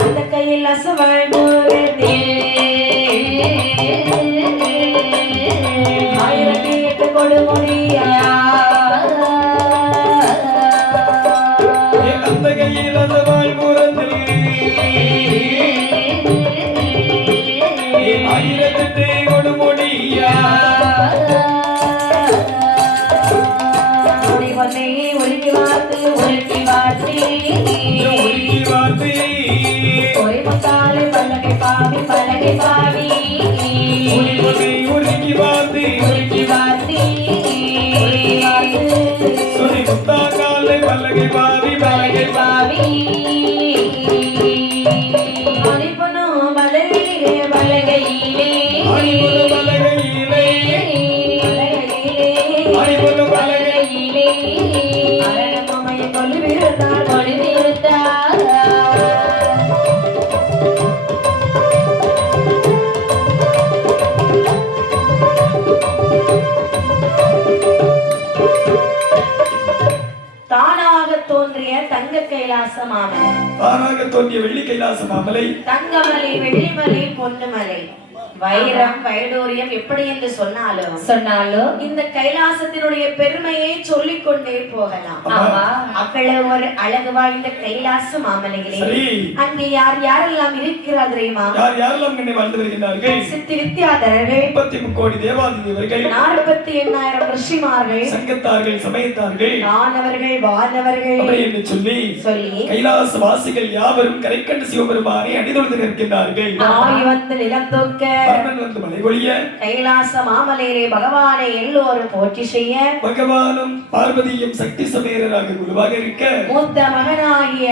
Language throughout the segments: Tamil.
அந்த கையில் அசவாய் மூரத்தே ஆயிரத்தி எட்டு கொடுமுடியா அந்த கையில் அசவாய் மூரத்தில் ஆயிரத்தி கொடுமுடியா ஒழுக்கி வார்த்தை ஒழுக்கி வார்த்தை ஒழுக்கி வார்த்தை ஒரே மக்காலை பலகை பாவி பலகை பாவி ஒழுக்கி வார்த்தை ஒழுக்கி வார்த்தை சொல்லி முத்தாக்காலை பலகை பாவி பலகை பாவி அனுப்பனோ பலகையிலே பலகையிலே பலகையிலே அடிபடு பலகையிலே அரணமய கொலுவிருந்தாள் கொலுவிருந்தாள் தானாக தோன்றிய தங்க கைலாச மாமலை தானாக தோன்றிய வெள்ளி கைலாச மாமலை தங்கமலை வெள்ளிமலை பொன்னுமலை வைரம் வைடூரியம் எப்படி என்று சொன்னாலும் இந்த கைலாசத்தினுடைய பெருமையை சொல்லிக் கொண்டே போகலாம். அவ்வளவு ஒரு அழகு வாய்ந்த கைலாச மாமலையிலே அங்கே யார் யாரெல்லாம் இருக்கிறார் தெரியுமா? யார் யாரெல்லாம் இங்கே வாழ்ந்து வருகிறார்கள்? சித்தி வித்யாதரர்கள், 33 கோடி தேவாதி தேவர்கள், 48,000 ரிஷிமார்கள், சங்கத்தார்கள், சமயத்தார்கள், வானவர்கள், வானவர்கள் அப்படி என்று சொல்லி கைலாச வாசிகள் யாவரும் கரைக்கண்டு சிவபெருமானை அடிதொழுது நிற்கின்றார்கள். ஆய் வந்து நிலம் தூக்க கைலாச மாமலையிலே பகவானை எல்லோரும் போற்றி செய்ய பகவானும் பார்வதியும் சக்தி சமேரராக குருவாக இருக்க மூத்த மகனாகிய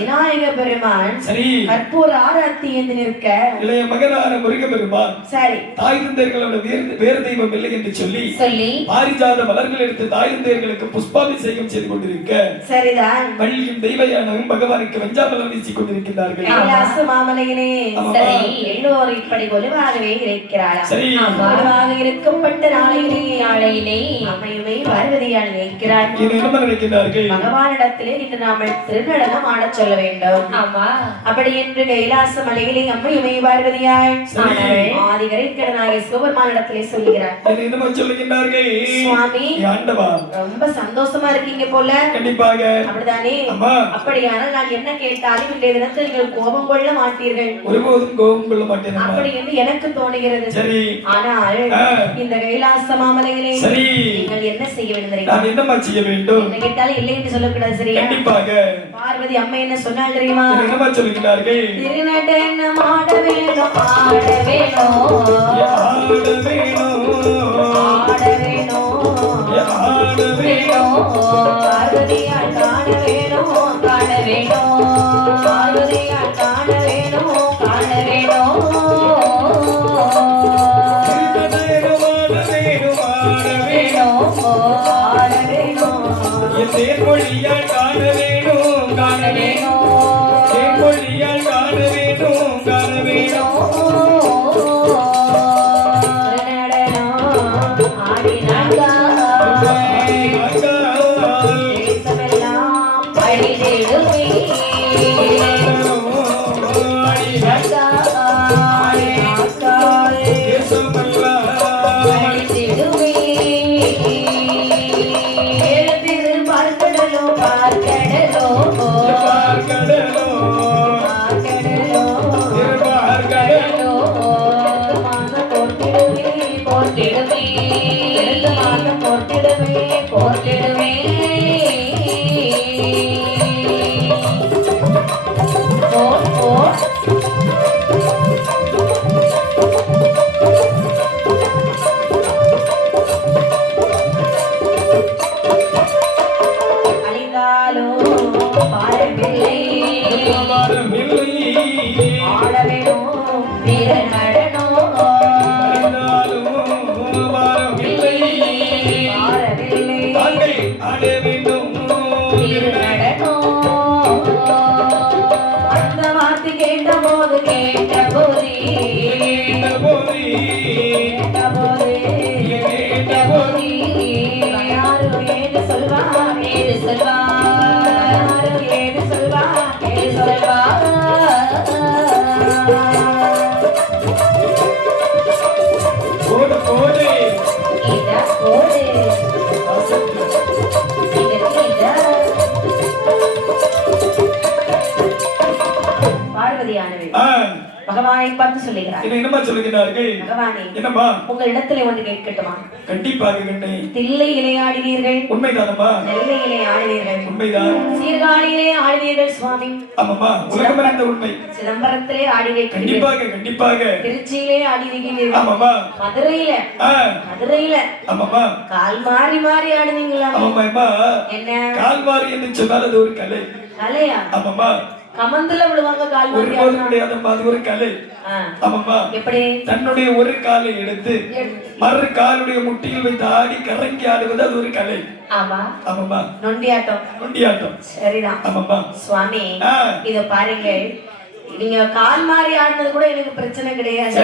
விநாயக பெருமான் சரி கற்பூர ஆரத்தி என்று நிற்க இளைய மகனான முருக பெருமான் சரி தாய் தந்தையர்களோட வேறு தெய்வம் இல்லை என்று சொல்லி பாரிஜாத மலர்கள் எடுத்து தாய் தந்தையர்களுக்கு புஷ்பாபிஷேகம் செய்து கொண்டிருக்க சரிதான் வள்ளியும் தெய்வயானவும் பகவானுக்கு வெஞ்சாமலம் வீசிக் கொண்டிருக்கிறார்கள். கைலாச மாமலையிலே எல்லோரும் இப்படி வலுவாகவே இருக்கிறாளாம். வலுவாக இருக்கப்பட்ட நாளையிலே அம்மையுமே பார்வதியால் நிற்கிறார். பகவானிடத்திலே இன்று நாம திருநடனம் ஆடச் சொல்ல வேண்டும். அப்படி என்று கைலாச மலையிலே அம்மையுமே பார்வதியாய் ஆதிகரைக்கடனாகிய சிவபெருமானிடத்திலே சொல்கிறார். சுவாமி ரொம்ப சந்தோஷமா இருக்கீங்க போல. கண்டிப்பாக அப்படிதானே? அப்படியானால் நான் என்ன கேட்டாலும் இன்றைய தினத்தில் நீங்கள் கோபம் கொள்ள மாட்டீர்கள். ஒருபோதும் கோபம் கொள்ள மாட்டேன் அப்படி என்று எனக்கு தோணுகிறது. சரி ஆனால் இந்த கைலாச மாமலையிலே நீங்கள் என்ன செய்ய வேண்டும்? நான் என்ன செய்ய வேண்டும்? என்ன கேட்டாலும் இல்லை என்று சொல்லக்கூடாது. சரியா? கண்டிப்பாக. பார்வதி அம்மை என்ன சொன்னாள் தெரியுமா? என்ன சொல்கிறார்கள்? திருநடனம் ஆட வேணும், ஆட வேணும், ஆட வேணும், ஆட வேணும், ஆட வேணும், பார்வதியால் காண வேணும், காண வேணும், பார்வதியால் காண வேணும், காண வேணும். தேர்மொழியால் காண வேணும், காண வேணும், தேர்மொழியால் காண வேணும், காண வேணும். மாதவ போடு பார்வதியானவள் பகவானை பார்த்து சொல்லுகிறார். என்னமா சொல்லுகிறார்கள்? பகவானே, என்னம்மா உங்களிடத்திலே ஒன்று கேட்கட்டுமா? கண்டிப்பாக கண்ணே. தில்லையிலே ஆடினீர்கள், உண்மைதானம்மா? நெல்லையிலே ஆடினீர்கள், உண்மைதான். சீர்காழியிலே ஆடினீர்கள் சுவாமி. ஆமாம்மா, உலகமறிந்த உண்மை. சிதம்பரத்திலே ஆடினீர்கள், கண்டிப்பாக கண்டிப்பாக. திருச்சியிலே ஆடினீர்கள், ஆமாம்மா. மதுரையில ஆமாம்மா, கால் மாறி மாறி ஆடுனீங்களா? ஆமாம்மா. என்ன கால் மாறி என்று சொன்னால் அது ஒரு கலை. கலையா? ஆமாம்மா. கமந்துல விழுவாங்க கால் மாறி. அது ஒரு கலை. ஆமாம்மா. எப்படி? தன்னுடைய ஒரு காலை எடுத்து மறு காலுடைய முட்டியில் வைத்து ஆடி கறங்கி ஆடுவது அது ஒரு கலை. ஆமா. ஆமாம்மா. நொண்டியாட்டம். நொண்டியாட்டம். சரிதான். ஆமாம்மா. சுவாமி, இத பாருங்க, நீங்க கால் மாறி ஆடினது கூட எனக்கு பிரச்சனை கிடையாது.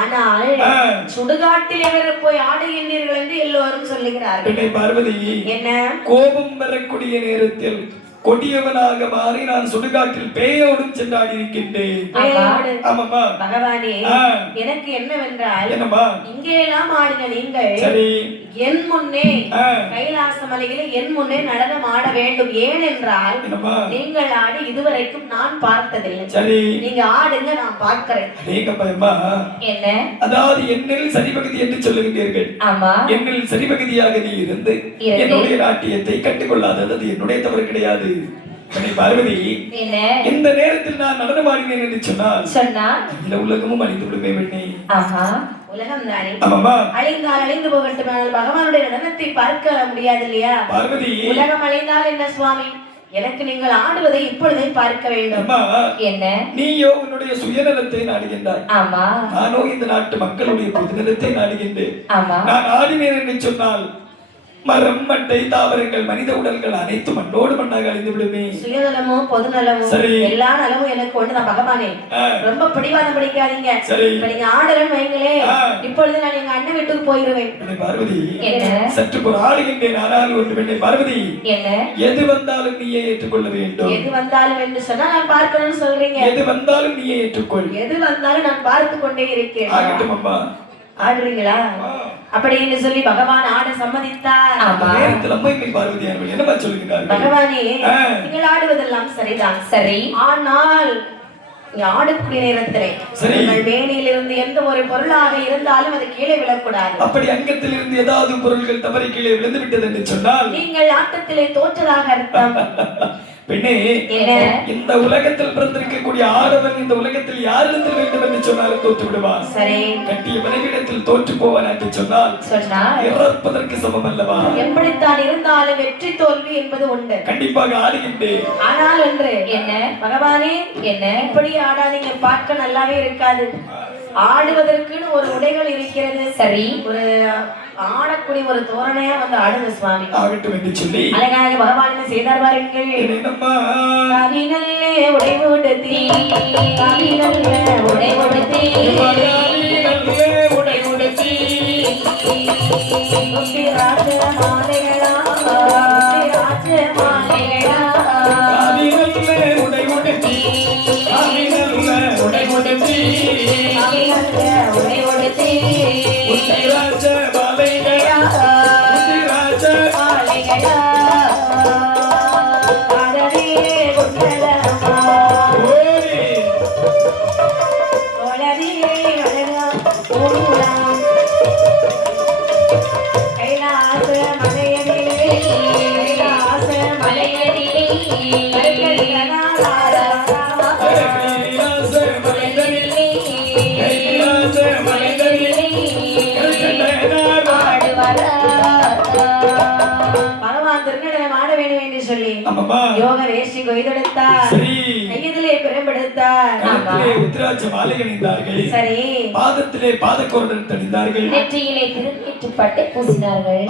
ஆனால் சுடுகாட்டில் எவர போய் ஆடுகின்றீர்கள் என்று எல்லோரும் சொல்லுகிறார்கள். பார்வதி, என்ன கோபம் வரக்கூடிய நேரத்தில் கொடியவனாக மாறி நான் சுடுகாட்டில் பேயோடும் சென்றாடி இருக்கின்றேன். பகவானே, எனக்கு என்னவென்றால், இங்கே எல்லாம் ஆடின நீங்கள் என் முன்னே கைலாச மலையில என் முன்னே நடனம் ஆட வேண்டும். ஏனென்றால் நீங்கள் ஆடி இதுவரைக்கும் நான் பார்த்ததில்லை. நீங்க ஆடுங்க, நான் பார்க்கிறேன். என்ன? அதாவது என்னில் சரிபகுதி என்று சொல்லுகின்றீர்கள். ஆமா, என்னில் சரிபகுதியாக நீ இருந்து என்னுடைய நாட்டியத்தை கட்டுக்கொள்ளாதது என்னுடைய தவறு கிடையாது. பார்வதி, இந்த நேரத்தில் நான் நடனம் ஆடினேன் என்று சொன்னால் இந்த உலகமும் அழிந்து விடுமே. வெண்ணே, உலகம் தானே அழிந்தால் அழிந்து போகட்டும். பகவானுடைய நடனத்தை பார்க்க முடியாது இல்லையா? பார்வதி, உலகம் அழிந்தால் என்ன சுவாமி, எனக்கு நீங்கள் ஆடுவதை இப்பொழுதே பார்க்க வேண்டும். என்ன? நீயோ உன்னுடைய சுயநலத்தை நாடுகின்றாய். ஆமா, நானோ இந்த நாட்டு மக்களுடைய பொதுநலத்தை நாடுகின்றேன். ஆமா, நான் ஆடினேன் என்று சொன்னால் மரம், மட்டை, தாவரங்கள், மனித உடல்கள் அனைத்தும் மண்ணோடு மண்ணாக அழிந்து விடுமே. சுயநலமோ பொதுநலமோ எல்லா நலமும் எனக்கு ஒண்ணுதான். பகவானே, ரொம்ப பிடிவாதம் பிடிக்காதீங்க. இப்ப நீங்க ஆடலன்னு வைங்களே, இப்பொழுது நான் எங்க அண்ணன் வீட்டுக்கு போயிருவேன். பார்வதி, சற்று ஒரு ஆடுகின்றேன். ஆனால் ஒன்று பெண்ணை பார்வதி, என்ன? எது வந்தாலும் நீயே ஏற்றுக்கொள்ள வேண்டும். எது வந்தாலும் என்று சொன்னா நான் பார்க்கணும்னு சொல்றீங்க. எது வந்தாலும் நீயே ஏற்றுக்கொள். எது வந்தாலும் நான் பார்த்து கொண்டே இருக்கிறேன். ஆகட்டும் அம்மா. ஆடுறீங்களா? அப்படின்னு சொல்லி பகவான் ஆட சம்மதித்தார். பகவானே, நீங்கள் ஆடுவதெல்லாம் சரிதான். சரி, ஆனால் ஆடக்கூடிய நேரத்திலே உங்கள் மேனியிலிருந்து எந்த ஒரு பொருளாக இருந்தாலும் அது கீழே விழக்கூடாது. அப்படி அங்கத்தில் இருந்து ஏதாவது பொருள்கள் தவறி கீழே விழுந்து விட்டது என்று சொன்னால் நீங்கள் ஆட்டத்திலே தோற்றதாக அர்த்தம். பெண்ணே, இந்த உலகத்தில் பிறந்திருக்கக்கூடிய ஆடவன் இந்த உலகத்தில் யாரிடத்தில் வேண்டும் என்று சொன்னாலும் தோற்று விடுவான். சரி, கட்டிய மனைவிடத்தில் தோற்று போவான் என்று சொன்னால் இறப்பதற்கு சமம் அல்லவா? எப்படித்தான் இருந்தாலும் வெற்றி தோல்வி என்பது உண்டு. கண்டிப்பாக ஆடுகின்றேன். ஆனால் என்று என்ன பகவானே, என்ன இப்படி ஆடாதீங்க, பார்க்க நல்லாவே இருக்காது. ஆடுவதற்குன்னு ஒரு உடைகள் இருக்கிறது. சரி, ஒரு ஆடக்கூடிய ஒரு தோரணையா வந்து ஆடுங்க சுவாமி. ஆகட்டும் என்று சொல்லி அழகாக பகவான் என்ன செய்தார் பாருங்கள். காவினல்லே உடை உடுத்தி, காவினல்லே உடை உடுத்தி, உடை உடுத்தி, ராஜ மாலைகளா, ராஜ மாலைகளா, காவினல்லே உடை உடுத்தி, காவினல்லே உடை உடுத்தி, காவினல்லே உடை உடுத்தி, ராஜ மாலைகளா, ராஜ மாலைகளா, ஆடரே குண்டலமா, ஓலரே அழகா ஓடுலா, கைலாச மலையடிலே, கைலாச மலையடிலே, கைலாச மலையடிலே, கைலாச மலையடிலே பகவான் திருநடனம் ஆட வேண்டும் என்று சொல்லி யோக வேஷ்டி கொய்தெடுத்தார். கையிலே பிரம்பெடுத்தார். உத்திராட்ச மாலை அணிந்தார்கள். சரி, பாதத்திலே பாதக்கோரல் தணிந்தார்கள். நெற்றியிலே திருநீற்று பட்டை பூசினார்கள்.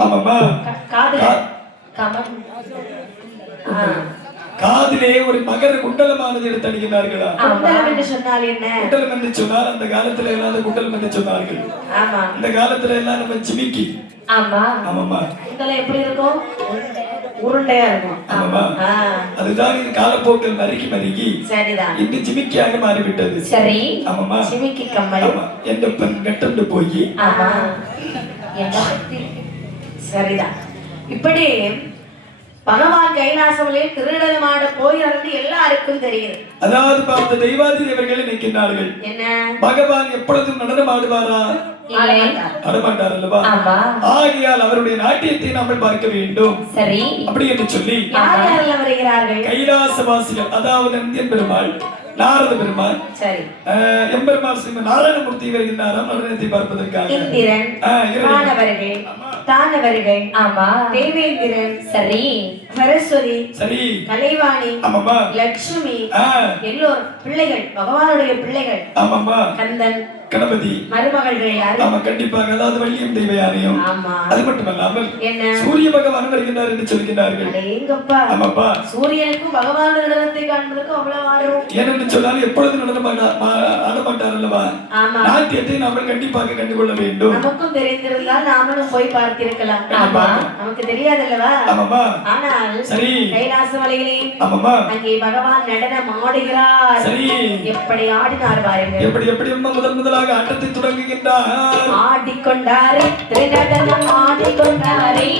காதிலே ஒரு மகர குண்டலமானது எடுத்து அணிகிறார்களா? குண்டலம் என்று சொன்னால் என்ன? குண்டலம் என்று சொன்னால் அந்த காலத்துல இல்லாத குண்டலம் என்று சொன்னார்கள். ஆமா, இந்த காலத்துல எல்லாம் நம்ம ஜிமிக்கி. ஆமா ஆமாமா, குண்டலம் எப்படி இருக்கும்? உருண்டையா இருக்கும். ஆமா, அதுதான் இது காலப்போக்கில் மறுக்கி மறுக்கி சரிதான் இந்த ஜிமிக்கியாக மாறிவிட்டது. சரி, ஆமாமா, ஜிமிக்கி கம்மல். ஆமா, எந்த பெண் கட்டந்து போய். ஆமா, என்ன சரிதான். இப்படி பகவான் கைலாசமலையில் திருநடனமாட போகிறார் என்று எல்லாருக்கும் தெரியுது. அதாவது பார்த்த தெய்வாதி தேவர்கள் நினைக்கின்றார்கள், என்ன பகவான் எப்பொழுதும் நடனம் ஆடுவாரா? ஆடமாட்டார் அல்லவா? ஆகையால் அவருடைய நாட்டியத்தை நாம் பார்க்க வேண்டும். சரி, அப்படி என்று சொல்லி யாரெல்லாம் வருகிறார்கள்? கைலாசவாசிகள், அதாவது நந்தியன் பெருமாள், நாரத பெருமாள், சரி, எம்பெருமாள் ஸ்ரீ நாராயணமூர்த்தி வருகின்றாராம் நடனத்தை பார்ப்பதற்காக. இந்திரன், வானவர்கள், தானவர்கள், ஆமா, தேவேந்திரன், சரி, சரஸ்வதி, சரி, கலைவாணி, ஆமாமா, லட்சுமி, எல்லோரும் பிள்ளைகள், பகவானுடைய பிள்ளைகள், ஆமாமா, கந்தன், கணபதி, மருமகள்கள் யாரு? ஆமா, கண்டிப்பாக. அதாவது வள்ளியம் தெய்வயானையும். ஆமா, அது மட்டுமல்லாமல் என்ன சூரிய பகவான் வருகின்றார் என்று சொல்கிறார்கள். அடேங்கப்பா, ஆமாப்பா, சூரியனுக்கும் பகவான் நடனத்தை காண்பதற்கு அவ்வளவு ஆர்வம். ஏனென்று சொன்னால் எப்பொழுது நடனம் ஆடமாட்டார் அல்லவா? ஆமா, நாட்டியத்தை நாம கண்டிப்பாக கண்டுகொள்ள வேண்டும். நமக்கும் தெரிந்திருந்தால் நாமளும் போய் பார்த்திருக்கலாம். ஆமா, நமக்கு தெரியாதல்லவா? ஆமாப்பா. ஆனால் சரி, கைலாச மலையிலே ஆமாப்பா அங்கே பகவான் நடனம் ஆடுகிறார். சரி, எப்படி ஆடினார் பாருங்க. எப்படி முதலாக ஆட்டத்தை தொடங்குகின்றார். ஆடிக்கொண்டாரே திருநடனம் ஆடிக்கொண்டாரே,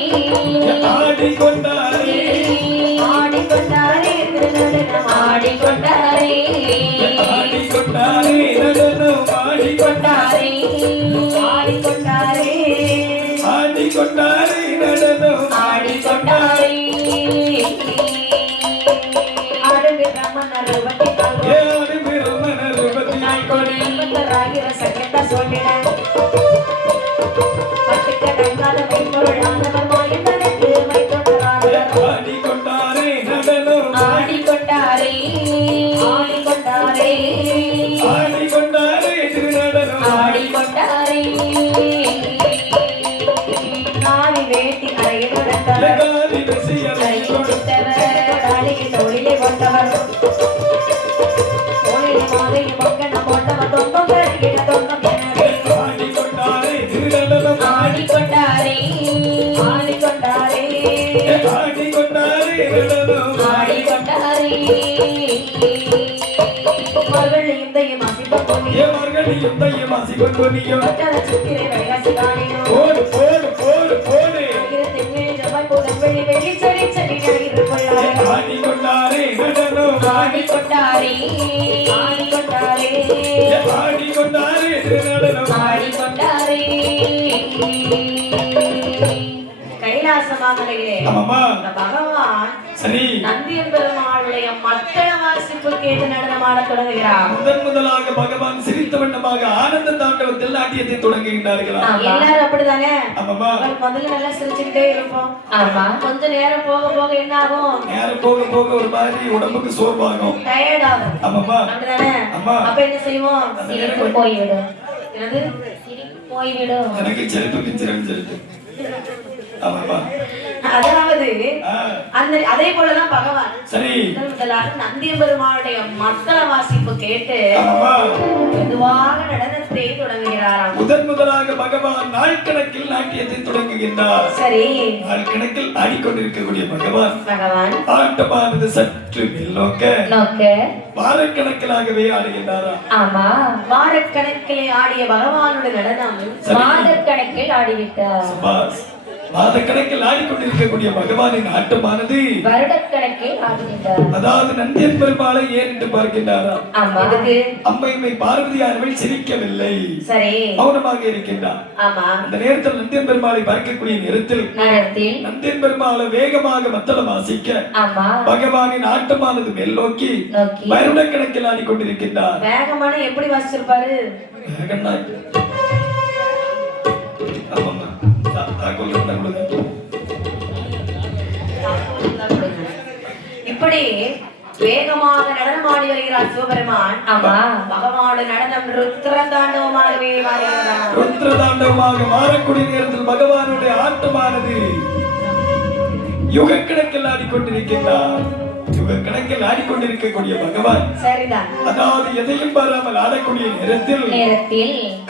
ஆடிக்கொண்டாரே, ஆடிக்கொண்டாரே திருநடனம் ஆடிக்கொண்டாரே, ஆடிக்கொண்டாரே நடனம் ஆடிக்கொண்டாரே, ஆடிக்கொண்டாரே, ஆடிக்கொண்டாரே நடனம் ஆடிக்கொண்டாரே. ஆடுங்க பிரம்மன் அறுபத்தி சங்கத்த சொல்லிட பட்டுக்க நங்காத மைப்பொருளானவர் மாயந்தனுக்கு மைத்தொண்டரானவர். ஆடிக்கொண்டாரே நடனம் ஆடிக்கொண்டாரே, ஆடிக்கொண்டாரே, ஆடிக்கொண்டாரே திருநடனம் ஆடிக்கொண்டாரே. காவி வேட்டி அறையை நடத்தவர், காவி விஷயம் கொடுத்தவர், கொடாலியை தோளிலே கொண்டவர், தோளிலே மாலையை மக்கன போட்டவர், தொங்கம் கட்டிட தொங்கம் எனவே. ஆடிக்கொண்டாரே திருநடனம் ஆடிக்கொண்டாரே, ஆடிக்கொண்டாரே, ஆடிக்கொண்டாரே நடனம் ஆடிக்கொண்டாரே. மர்களையும் தையம் அசிபொன்னியும், மர்களையும் தையம் அசிபொன்னியும், மற்றத சித்திரை வைகாசி காணியும், போடு போடு போடு போடு தென்மேல் ஜபாய் போதம் வெளி வெளி சரி சரி நடிருப்பொள்ளாரே. ஆடிக்கொண்டாரே நடனம் ஆடிக்கொண்டாரே, ஆடிக்கொண்டாரே, ஆடிக்கொண்டாரே நடனம் ஆடிக்கொண்டாரே. கைலாசமாமலையிலே பகவான் சரி நந்தியம் பெருமாளுடைய மத்தள வாசிப்புக்கு ஏற்ற நடனமாட தொடங்குகிறார். முதலாக பகவான் சிரித்த வண்ணமாக ஆனந்த தாண்டவத்தில் நாட்டியத்தை தொடங்குகின்றார்களா? எல்லாரும் அப்படிதானே? முதல்ல நல்லா சிரிச்சுக்கிட்டே இருப்போம். ஆமா, கொஞ்ச நேரம் போக போக என்ன ஆகும்? நேரம் போக போக ஒரு மாதிரி உடம்புக்கு சோர்வாகும், டயர்ட் ஆகும். ஆமாமா, அப்படிதானே? அப்ப என்ன செய்வோம்? சிரிப்பு போய்விடும். என்னது சிரிப்பு போய்விடும்? எனக்கு செருப்பு பிஞ்சிரும் செருப்பு. அதாவது அதே போலதான் பகவான் சரி முதலாக நந்தியம் பெருமாளுடைய மத்தள வாசிப்பு கேட்டு மெதுவாக நடனத்தை தொடங்குகிறாராம். முதலாக பகவான் நாள் கணக்கில் நாட்டியத்தை தொடங்குகின்றார். சரி, நாள் கணக்கில் ஆடிக்கொண்டிருக்கக்கூடிய பகவான் ஆட்டமானது சற்று மேல் நோக்க வாரக்கணக்கிலாகவே ஆடுகின்றாரா? ஆமா, வாரக்கணக்கிலே ஆடிய பகவானுடைய நடனம் வாரக்கணக்கில் ஆடிவிட்டார். மாதக்கணக்கில் ஆடிக்கொண்டிருக்கக்கூடிய பகவானின் ஆட்டமானது வருடக்கணக்கில் ஆடுகின்றார். அதாவது நந்தியன் பெருமாளை ஏன் என்று பார்க்கின்றாரா? அம்மையுமை பார்வதியானவள் சிரிக்கவில்லை, சரி மௌனமாக இருக்கின்றார். ஆமா, அந்த நேரத்தில் நந்தியன் பெருமாளை பார்க்கக்கூடிய நேரத்தில் நந்தியன் பெருமாளை வேகமாக மத்தளம் வாசிக்க பகவானின் ஆட்டமானது மேல் நோக்கி வருடக்கணக்கில் ஆடிக்கொண்டிருக்கின்றார். வேகமான எப்படி வாசிச்சிருப்பாரு? இப்படி வேகமாக நடனமாடி வருகிறார் சிவபெருமான். ஆமா, பகவானோட நடனம் ருத்ரதாண்டவமாகவே மாறுகிறார். ருத்ரதாண்டவமாக மாறக்கூடிய நேரத்தில் பகவானுடைய ஆட்டமானது யுக கணக்கில் ஆடிக்கொண்டிருக்கின்றார். யுக கணக்கில் ஆடிக்கொண்டிருக்கக்கூடிய பகவான் சரிதான், அதாவது எதையும் பாராமல் ஆடக்கூடிய நேரத்தில்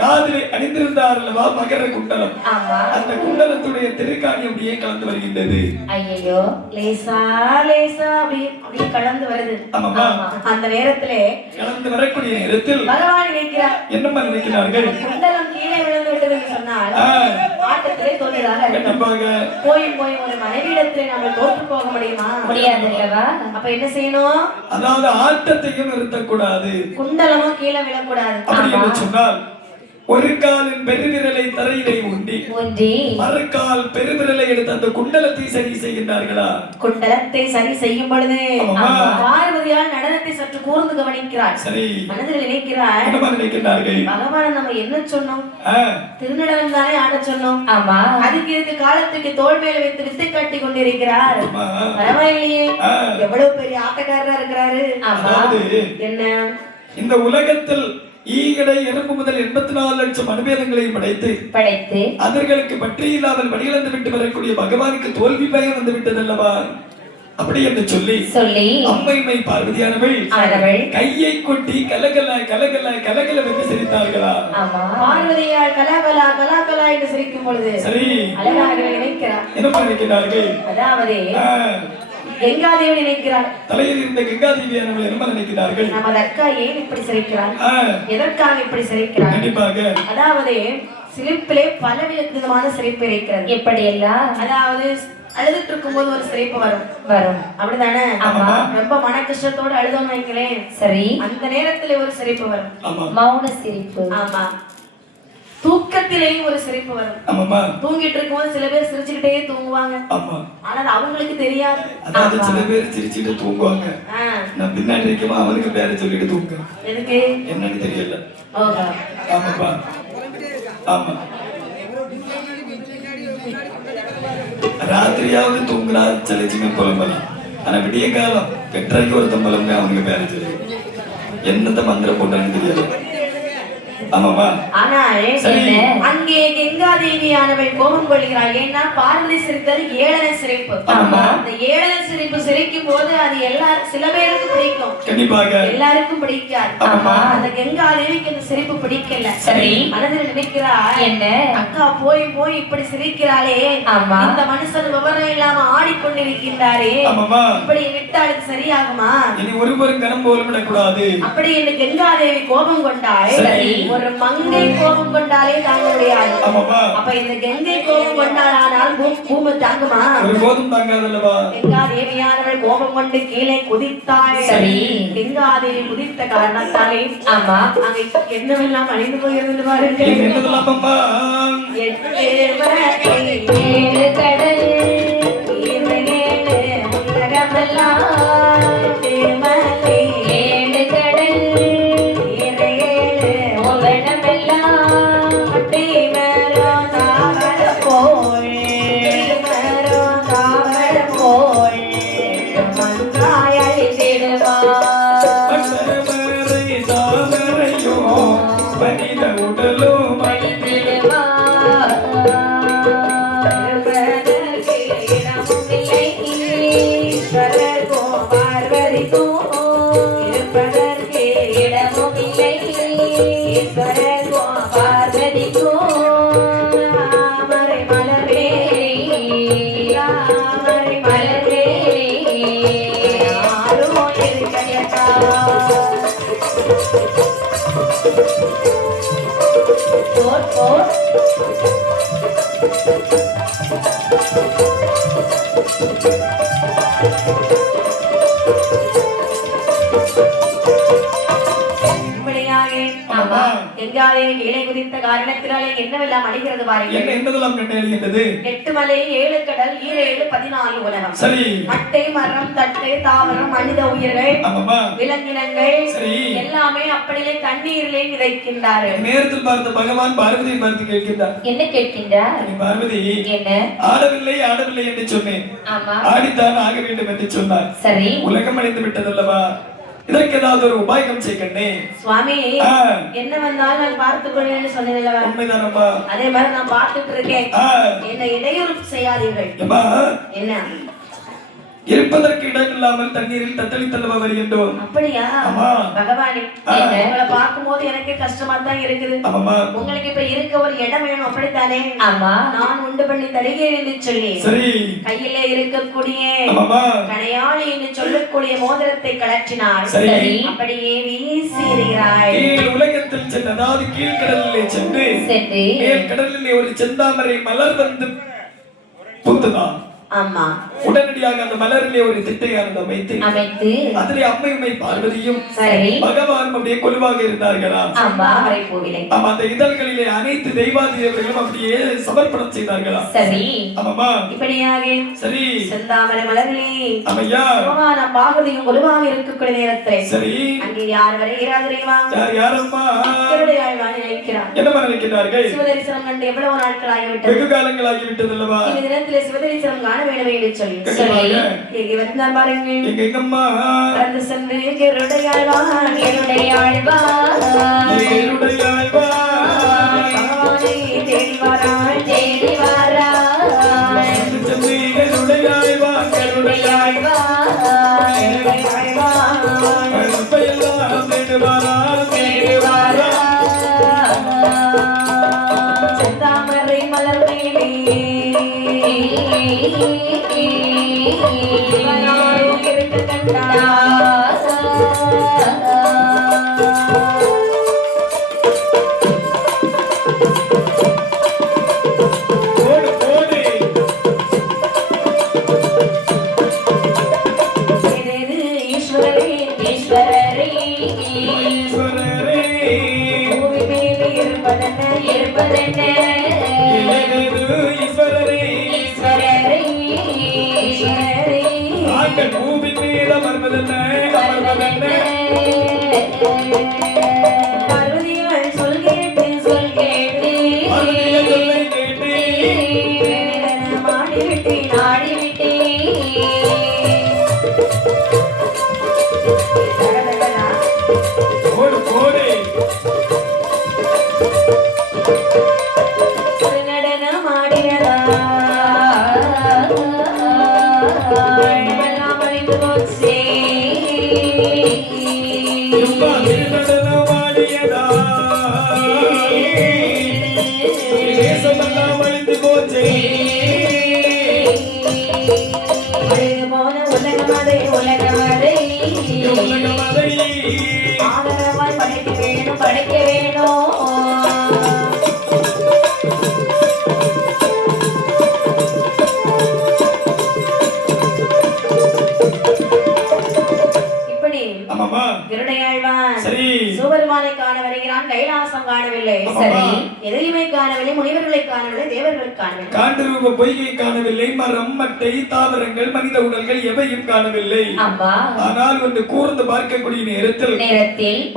காதிலே அணிந்திருந்தார் அல்லவா மகர குண்டலம். அந்த குண்டலத்துடைய திருக்காணி அப்படியே கலந்து வருகின்றது. ஐயோ, லேசா லேசா அப்படியே கலந்து வருது. ஆமாமா, அந்த நேரத்திலே கலந்து வரக்கூடிய நேரத்தில் பகவான் நினைக்கிறார். என்னமா நினைக்கிறார்கள்? குண்டலம் கீழே விழுந்து விட்டது தோன்றுகிறது என்று சொன்னால் ஆட்டத்திலே தோன்றதாக கண்டிப்பாக போய் போய் ஒரு மனைவியிடத்திலே நம்ம தோற்று போக முடியுமா? முடியாது அல்லவா? அப்ப என்ன செய்யணும்? அதாவது ஆட்டத்தையும் நிறுத்தக்கூடாது, குண்டலமும் கீழே விழக்கூடாது. அப்படி என்று சொன்னால் ஒரு காலின் பெருவிரலை தரையிலே ஊண்டி மறுக்கால் பெருவிரலை எடுத்து அந்த குண்டலத்தை சரி செய்கின்றார்களா? குண்டலத்தை சரி செய்யும் பொழுது பார்வதியால் நடனத்தை சற்று கூர்ந்து கவனிக்கிறார். சரி, மனதில் நினைக்கிறார், நினைக்கிறார்கள் பகவான் நம்ம என்ன சொன்னோம்? திருநடனம் தானே ஆட சொன்னோம். ஆமா, அதுக்கு இதுக்கு காலத்துக்கு தோல் மேல வைத்து வித்தை காட்டி கொண்டிருக்கிறார். பரவாயில்லையே, எவ்வளவு பெரிய ஆட்டக்காரரா இருக்கிறாரு. என்ன இந்த உலகத்தில் ஈகடை எறும்பு முதல் 84 லட்சம் அனுபேதங்களை படைத்து அவர்களுக்கு பற்றி இல்லாமல் வழியிழந்து விட்டு வரக்கூடிய பகவானுக்கு தோல்வி பயம் வந்து விட்டதல்லவா? அப்படி என்று சொல்லி அம்மைமை பார்வதியானவள் கையை கொட்டி கலகல கலகல கலகல என்று சிரித்தார்களா? பார்வதியால் கலகலா கலாகலா என்று சிரிக்கும் பொழுது சரி அழகாக நினைக்கிறார். என்ன நினைக்கிறார்கள்? அதாவது கங்காதேவி நினைக்கிறார். தலையில் இருந்த கங்காதேவியானவள் என்ன நினைக்கிறார்கள்? நமது அக்கா ஏன் இப்படி சிரிக்கிறார்? எதற்காக இப்படி சிரிக்கிறார்? கண்டிப்பாக அதாவது சிரிப்பிலே பல விதமான சிரிப்பு இருக்கிறது. எப்படி எல்லாம்? அதாவது அழுதுட்டு இருக்கும் போது ஒரு சிரிப்பு வரும் அப்படிதானே? ரொம்ப மன கஷ்டத்தோடு அழுதோம் வைங்களேன், சரி, அந்த நேரத்துல ஒரு சிரிப்பு வரும், மௌன சிரிப்பு. ஆமா, தூக்கத்திலேயும் ஒரு சிரிப்பு வரும். தூங்கிட்டு இருக்கும்போது சில பேர் சிரிச்சுக்கிட்டே தூங்குவாங்க, ஆனா அவங்களுக்கு தெரியாது. சில பேர் சிரிச்சுட்டு தூங்குவாங்க, நான் பின்னாடி இருக்கமா அவனுக்கு பேர சொல்லிட்டு தூங்குறேன். எதுக்கு என்னன்னு தெரியல. ஆமாப்பா, ஆமா, ராத்திரியாவது தூங்குறா சிலச்சுமே புலம்பலாம், ஆனா விடிய காலம் பெற்றாக்கி ஒருத்தன் புலம்பு அவனுக்கு பேர சொல்லி என்னத்த மந்திரம் போட்டான்னு தெரியல. அங்கே கங்காதேவியானவள் கோபம் கொள்கிறாள். ஏன்னா பார்வதி சிரித்தது ஏளன சிரிப்பு. அந்த ஏளன சிரிப்பு சிரிக்கும் போது அது சில பேருக்கு பிடிக்கும், எல்லாருக்கும் பிடிக்காது. அந்த கங்காதேவிக்கு அந்த சிரிப்பு பிடிக்கல. சரி, மனதில் நினைக்கிறார், என்ன அக்கா போய் போய் இப்படி சிரிக்கிறாளே, இந்த மனுஷன் விவரம் இல்லாம ஆடிக்கொண்டிருக்கின்றாரே, இப்படி விட்டாளுக்கு சரியாகுமா? ஒருவரும் கனம் போல விடக்கூடாது. அப்படி என்று கங்காதேவி கோபம் கொண்டாள். ஒரு மங்கை கோபம் கொண்டாலே தாங்க முடியாது. அப்ப இந்த கங்கை கோபம் கொண்டால் பூமி தாங்குமா? ஒரு கோபம் தாங்காதல்லவா? கங்காதேவியானவள் கோபம் கொண்டு கீழே குதித்தாள். சரி, கங்காதேவி குதித்த காரணத்தாலே ஆமா அங்க என்னவெல்லாம் அழிந்து போயிருந்து பாருங்கள். கீழே குதித்த காரணத்தினாலே என்னவெல்லாம் அழிகிறது பாருங்கள். என்னதெல்லாம் கண்டறிகின்றது? 8 மலை 7 கடல் 7 14 உலகம். சரி, மட்டை மரம் தட்டை தாவரம் மனித உயிர்கள் விலங்கினங்கள் எல்லாமே அப்படியே தண்ணீரிலே விதைக்கின்றார்கள். நேரத்தில் பார்த்த பகவான் பார்வதியை பார்த்து கேட்கின்றார். என்ன கேட்கின்றார்? பார்வதி, என்ன ஆடவில்லை ஆடவில்லை என்று சொன்னேன், ஆமா ஆடித்தான் ஆக வேண்டும் என்று சொன்னார். சரி, உலகம் அடைந்து விட்டதல்லவா, இதற்கு ஏதாவது ஒரு உபாயம் செய்யணே. சுவாமி, என்ன வந்தாலும் நான் பார்த்துக் கொள்வேன்னு சொன்னேன்ல, உண்மைதானப்பா? அதே மாதிரி நான் பார்த்துட்டு இருக்கேன், என்ன இடையூறு செய்யாதீர்கள். அம்மா, என்ன இருப்பதற்கு இடம் இல்லாமல் தண்ணீரில் தத்தளித்தல்லவா வருகின்றோம். அப்படியா? ஆமா. பகவானே, உங்களை பார்க்கும்போது எனக்கு கஷ்டமா தான் இருக்குது. ஆமாமா. உங்களுக்கு இப்ப இருக்க ஒரு இடம் வேணும், அப்படித்தானே? ஆமா. நான் உண்டு பண்ணி தருகிறேன் என்று சொல்லி சரி கையில இருக்கக்கூடிய ஆமாமா கணையாளி என்று சொல்லக்கூடிய மோதிரத்தை கலற்றினாள். சரி. அப்படியே வீசி எறிகிறாள். கீழ் உலகத்தில் சென்று, அதாவது கீழ்கடலிலே சென்று மேல் கடலிலே ஒரு செந்தாமரை மலர் வந்து பூத்ததான். ஆமா. உடனடியாக அந்த மலரிலே ஒரு திட்டையானது அமைத்து அதிலே அம்மையுமை பார்வதியும் பகவானும் அப்படியே கொலுவாக இருந்தார்களா. ஆமா. அவரை போவிலை. ஆமா. அந்த இதழ்களிலே அனைத்து தெய்வாதேவர்களும் அப்படியே சமர்ப்பணம் செய்தார்களா. சரி. ஆமாமா. இப்படியாக சரி செந்தாமரை மலரிலே ஆமையா பகவான பார்வதியும் கொலுவாக இருக்கக்கூடிய நேரத்தை சரி அங்கே யார் வருகிறார் தெரியுமா? யாரம்மா? நினைக்கிறார். என்ன நினைக்கிறார்கள்? சிவதரிசனம் கண்டு எவ்வளவு நாட்கள் ஆகிவிட்டது? வெகு காலங்கள் ஆகிவிட்டது அல்லவா. இந்த தினத்திலே சிவதரிசனம் காண வேண்டும் என்று சொல்லி இங்கே வந்தார் பாருங்கள். எங்கம்மா பறந்து சென்று கருடையாழ்வான் பகவானை தேடி வரான் தேடி வரான் செந்தாமரை மலர் மேலே இருக்க கண்டார். ஈஸ்வரரே ஈஸ்வரரே பூமி மேலே இருப்பதென்ன இருப்பதென்ன ஈஸ்வரரே ஈஸ்வரரே பூமி மீத மர்மதென்ன பார்வதியாள் சொல் கேட்டு சொல் கேட்டு மாடிவிட்டேன் ஆடிவிட்டேன். நடனம் ஆடினதா அழிந்து போச்சே. அழிந்து போன உலகமதை உலகமதை ஆதரவாய் படைக்க வேணும் படைக்க வேணும். இப்படி கருடையாழ்வான் சிவபெருமானை காண வருகிறான். கைலாசம் காணவில்லை. சரி. எதையுமே காணவில்லை. முனிவர்களை காணவில்லை. தேவர்களை காணவில்லை. காண்டரூப பொய்கை காணவில்லை. மரம் மட்டை தாவரங்கள் மனித உடல்கள் எவையும் காணவில்லை. ஆனால் ஒன்று கூர்ந்து பார்க்கக்கூடிய நேரத்தில்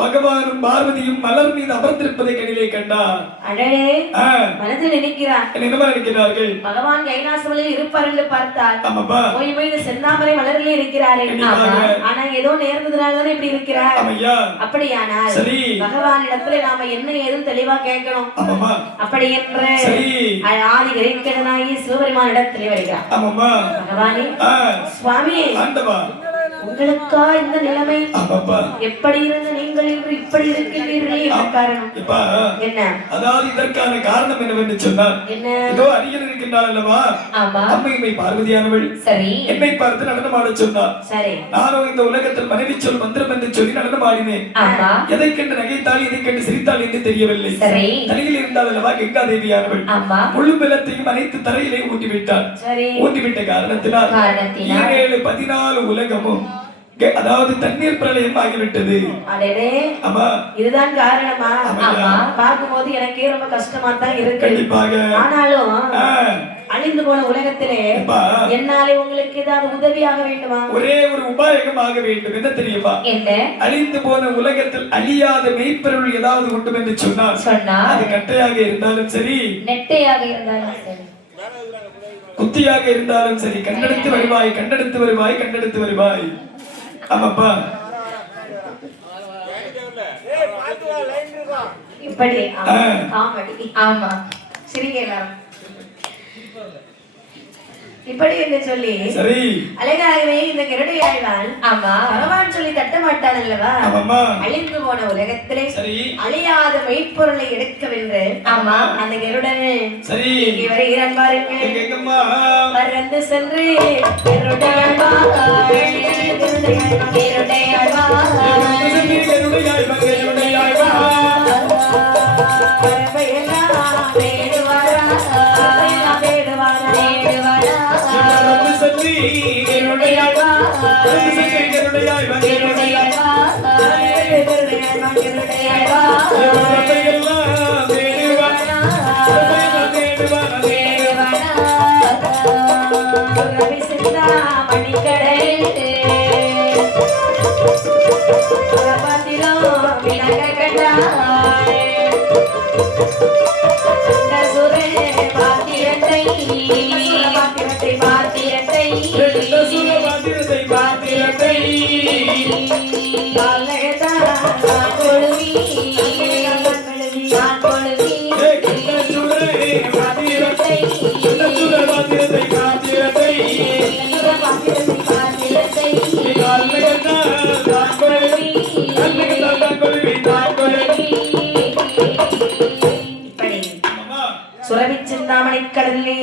பகவானும் பார்வதியும் மலர் மீது அமர்ந்திருப்பதை கண்ணிலே கண்டார். அடடே மனதில் நினைக்கிறார். என்ன நினைக்கிறார்கள்? பகவான் கைலாசமலையில் இருப்பார் என்று பார்த்தார். போய் மீது செந்தாமரை மலரிலே இருக்கிறாரே. ஆனா ஏதோ நேர்ந்ததுனாலதானே இப்படி இருக்கிறார். அப்படியானால் பகவான் இடத்துல நாம என்ன ஏதும் தெளிவா கேட்கணும். அப்படி என்று ஆதி கிரீக்கனாகி சிவபெருமான் இடத்திலே வருகிறார். பகவானே சுவாமி உங்களுக்கா இந்த நிலைமை? எப்படி இருந்த நீங்கள் இன்று இப்படி இருக்கின்றீர்களே என்ன காரணம்? என்ன? அதாவது இதற்கான காரணம் என்னவென்று சொன்னார். இதோ அருகில் இருக்கின்றாள் அல்லவா அம்மையுமை பார்வதியானவள். சரி. என்னை பார்த்து நடனமாட சொன்னார். சரி. நானும் இந்த உலகத்தில் மனைவி சொல் மந்திரம் என்று சொல்லி நடனமாடினேன். எதை கண்டு நகைத்தாள் எதை கண்டு சிரித்தாள் என்று தெரியவில்லை. தலையில் இருந்தால் அல்லவா கங்கா தேவியானவள் முழு வெள்ளத்தையும் அனைத்து தரையிலே ஊட்டிவிட்டாள். ஊட்டிவிட்ட காரணத்தினால் 14 உலகமும் அதாவது தண்ணீர் பிரளயம் ஆகிவிட்டது. இதுதான் காரணமா? பார்க்கும்போது எனக்கே ரொம்ப கஷ்டமா தான் இருக்கு. ஆனாலும் அழிந்து போன உலகத்திலே என்னாலே உங்களுக்கு ஏதாவது உதவியாக வேண்டுமா? ஒரே ஒரு உபாயமாக வேண்டும். என்ன தெரியுமா? என்ன? அழிந்து போன உலகத்தில் அழியாத மெய்ப்பொருள் ஏதாவது உண்டு என்று சொன்னால் அது கட்டையாக இருந்தாலும் சரி நெட்டையாக இருந்தாலும் சரி குத்தியாக இருந்தாலும் சரி கண்டெடுத்து வருவாய் கண்டெடுத்து வருவாய் கண்டெடுத்து வருவாய். ஆமாப்பா. இப்படி காமெடி. ஆமா. சிரிக்கலாம். இப்படி என்று சொல்லி சரி அழகாகவே இந்த கருடை ஆழ்வான் ஆமா பகவான் சொல்லி தட்ட மாட்டான் அல்லவா? ஆமாம்மா அழிந்து போன உலகத்திலே சரி அழியாத மெய்ப்பொருளை எடுக்கவென்று ஆமா அந்த கருடன் சரி இங்கே வருகிறான் பாருங்க. எங்கம்மா பறந்து சென்று கருடை ஆழ்வான், கருடை ஆழ்வான், கருடை ஆழ்வான். பறவையெல்லாம் தேடுவாரா, பறவையெல்லாம் தேடுவாரா, தேடுவாரா. கருடை ஆழ்வான், கருடை ஆழ்வான், கருடை ஆழ்வான், கருடை ஆழ்வான். ரவி சிந்தா மணிக்கடல் பாத்திரம் விளங்க கண்டாய் சுரே பாத்திரத்தை பாத்திரத்தை பாத்திரத்தை கொழுவி கொழுவி சுரவி சிந்தாமணி கடலிலே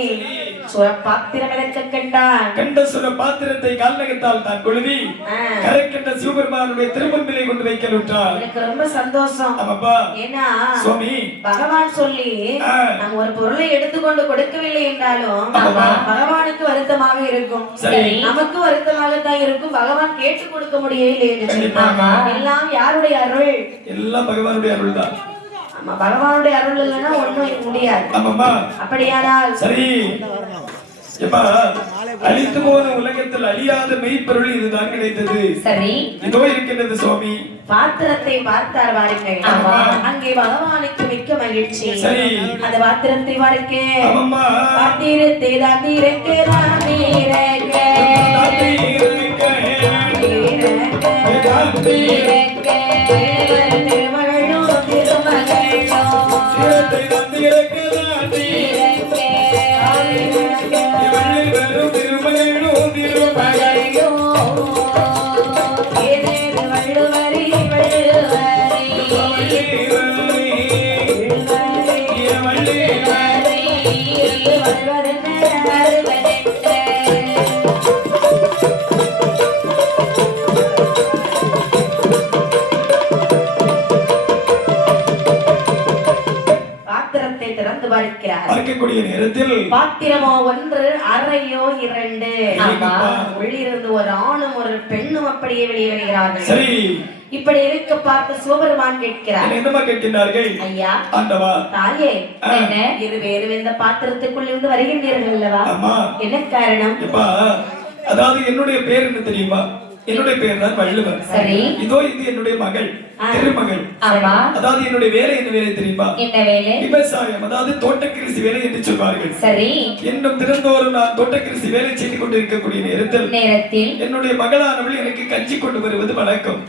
சுரப்பாத்திரம் இறக்க கண்டான். கண்ட சுர பாத்திரத்தை கால்நகத்தால் தான் கொழுவி கரைக்கின்ற சிவபெருமானுடைய திருமண்பிலை கொண்டு வைக்கலுற்றார். எனக்கு ரொம்ப சந்தோஷம். ஆமாப்பா ஏன்னா சுவாமி பகவான் சொல்லி நம்ம ஒரு பொருளை எடுத்துக்கொண்டு கொடுக்கவில்லை என்றாலும் பகவானுக்கு வருத்தமாக இருக்கும், நமக்கு வருத்தமாக தான் இருக்கும். பகவான் கேட்டு கொடுக்க முடியவில்லை என்று எல்லாம் யாருடைய அருள்? எல்லாம் பகவானுடைய அருள் தான். ஆமா, பகவானுடைய அருள் இல்லைன்னா ஒண்ணும் முடியாது. ஆமாம்மா அப்படியானால் சரி எப்பா அழித்து போன உலகத்தில் அழியாத மெய்ப்பொருள் இதுதான் கிடைத்தது. சரி இதோ இருக்கின்றது சுவாமி. பாத்திரத்தை பார்த்தார் வாருங்கள். அங்கே பகவானுக்கு மிக்க மகிழ்ச்சி. சரி அந்த பாத்திரத்தை பார்க்க ஆமாம்மா பாத்திரத்தை தான் தீரக்க திருமகளும் பார்க்கக்கூடிய நேரத்தில் பாத்திரமோ ஒன்று அறையோ இரண்டு உள்ளிருந்து ஒரு ஆணும் ஒரு பெண்ணும் அப்படியே வெளியே வருகிறார்கள். சரி இப்படி இருக்க பார்த்து சிவபெருமான் கேட்கிறார். என்னமா கேட்கிறார்கள்? ஐயா ஆண்டவா தாயே என்ன இருவேறு இந்த பாத்திரத்துக்குள் இருந்து வருகின்றீர்கள் அல்லவா? என்ன காரணம்? அதாவது என்னுடைய பேர் என்ன தெரியுமா? என்னுடைய பேர் தான் வள்ளுவர். சரி இதோ இது என்னுடைய மகள் திருமகள். அதாவது என்னுடைய வேலை என்ன வேலை தெரியுமா? என்ன வேலை? விவசாயம், அதாவது தோட்டக்கிருஷி வேலை என்று சொல்வார்கள். சரி இன்னும் தினந்தோறும் நான் தோட்டக்கிருஷி வேலை செய்து கொண்டிருக்கக்கூடிய நேரத்தில் என்னுடைய மகளானவள் எனக்கு கஞ்சி கொண்டு வருவது வழக்கம்.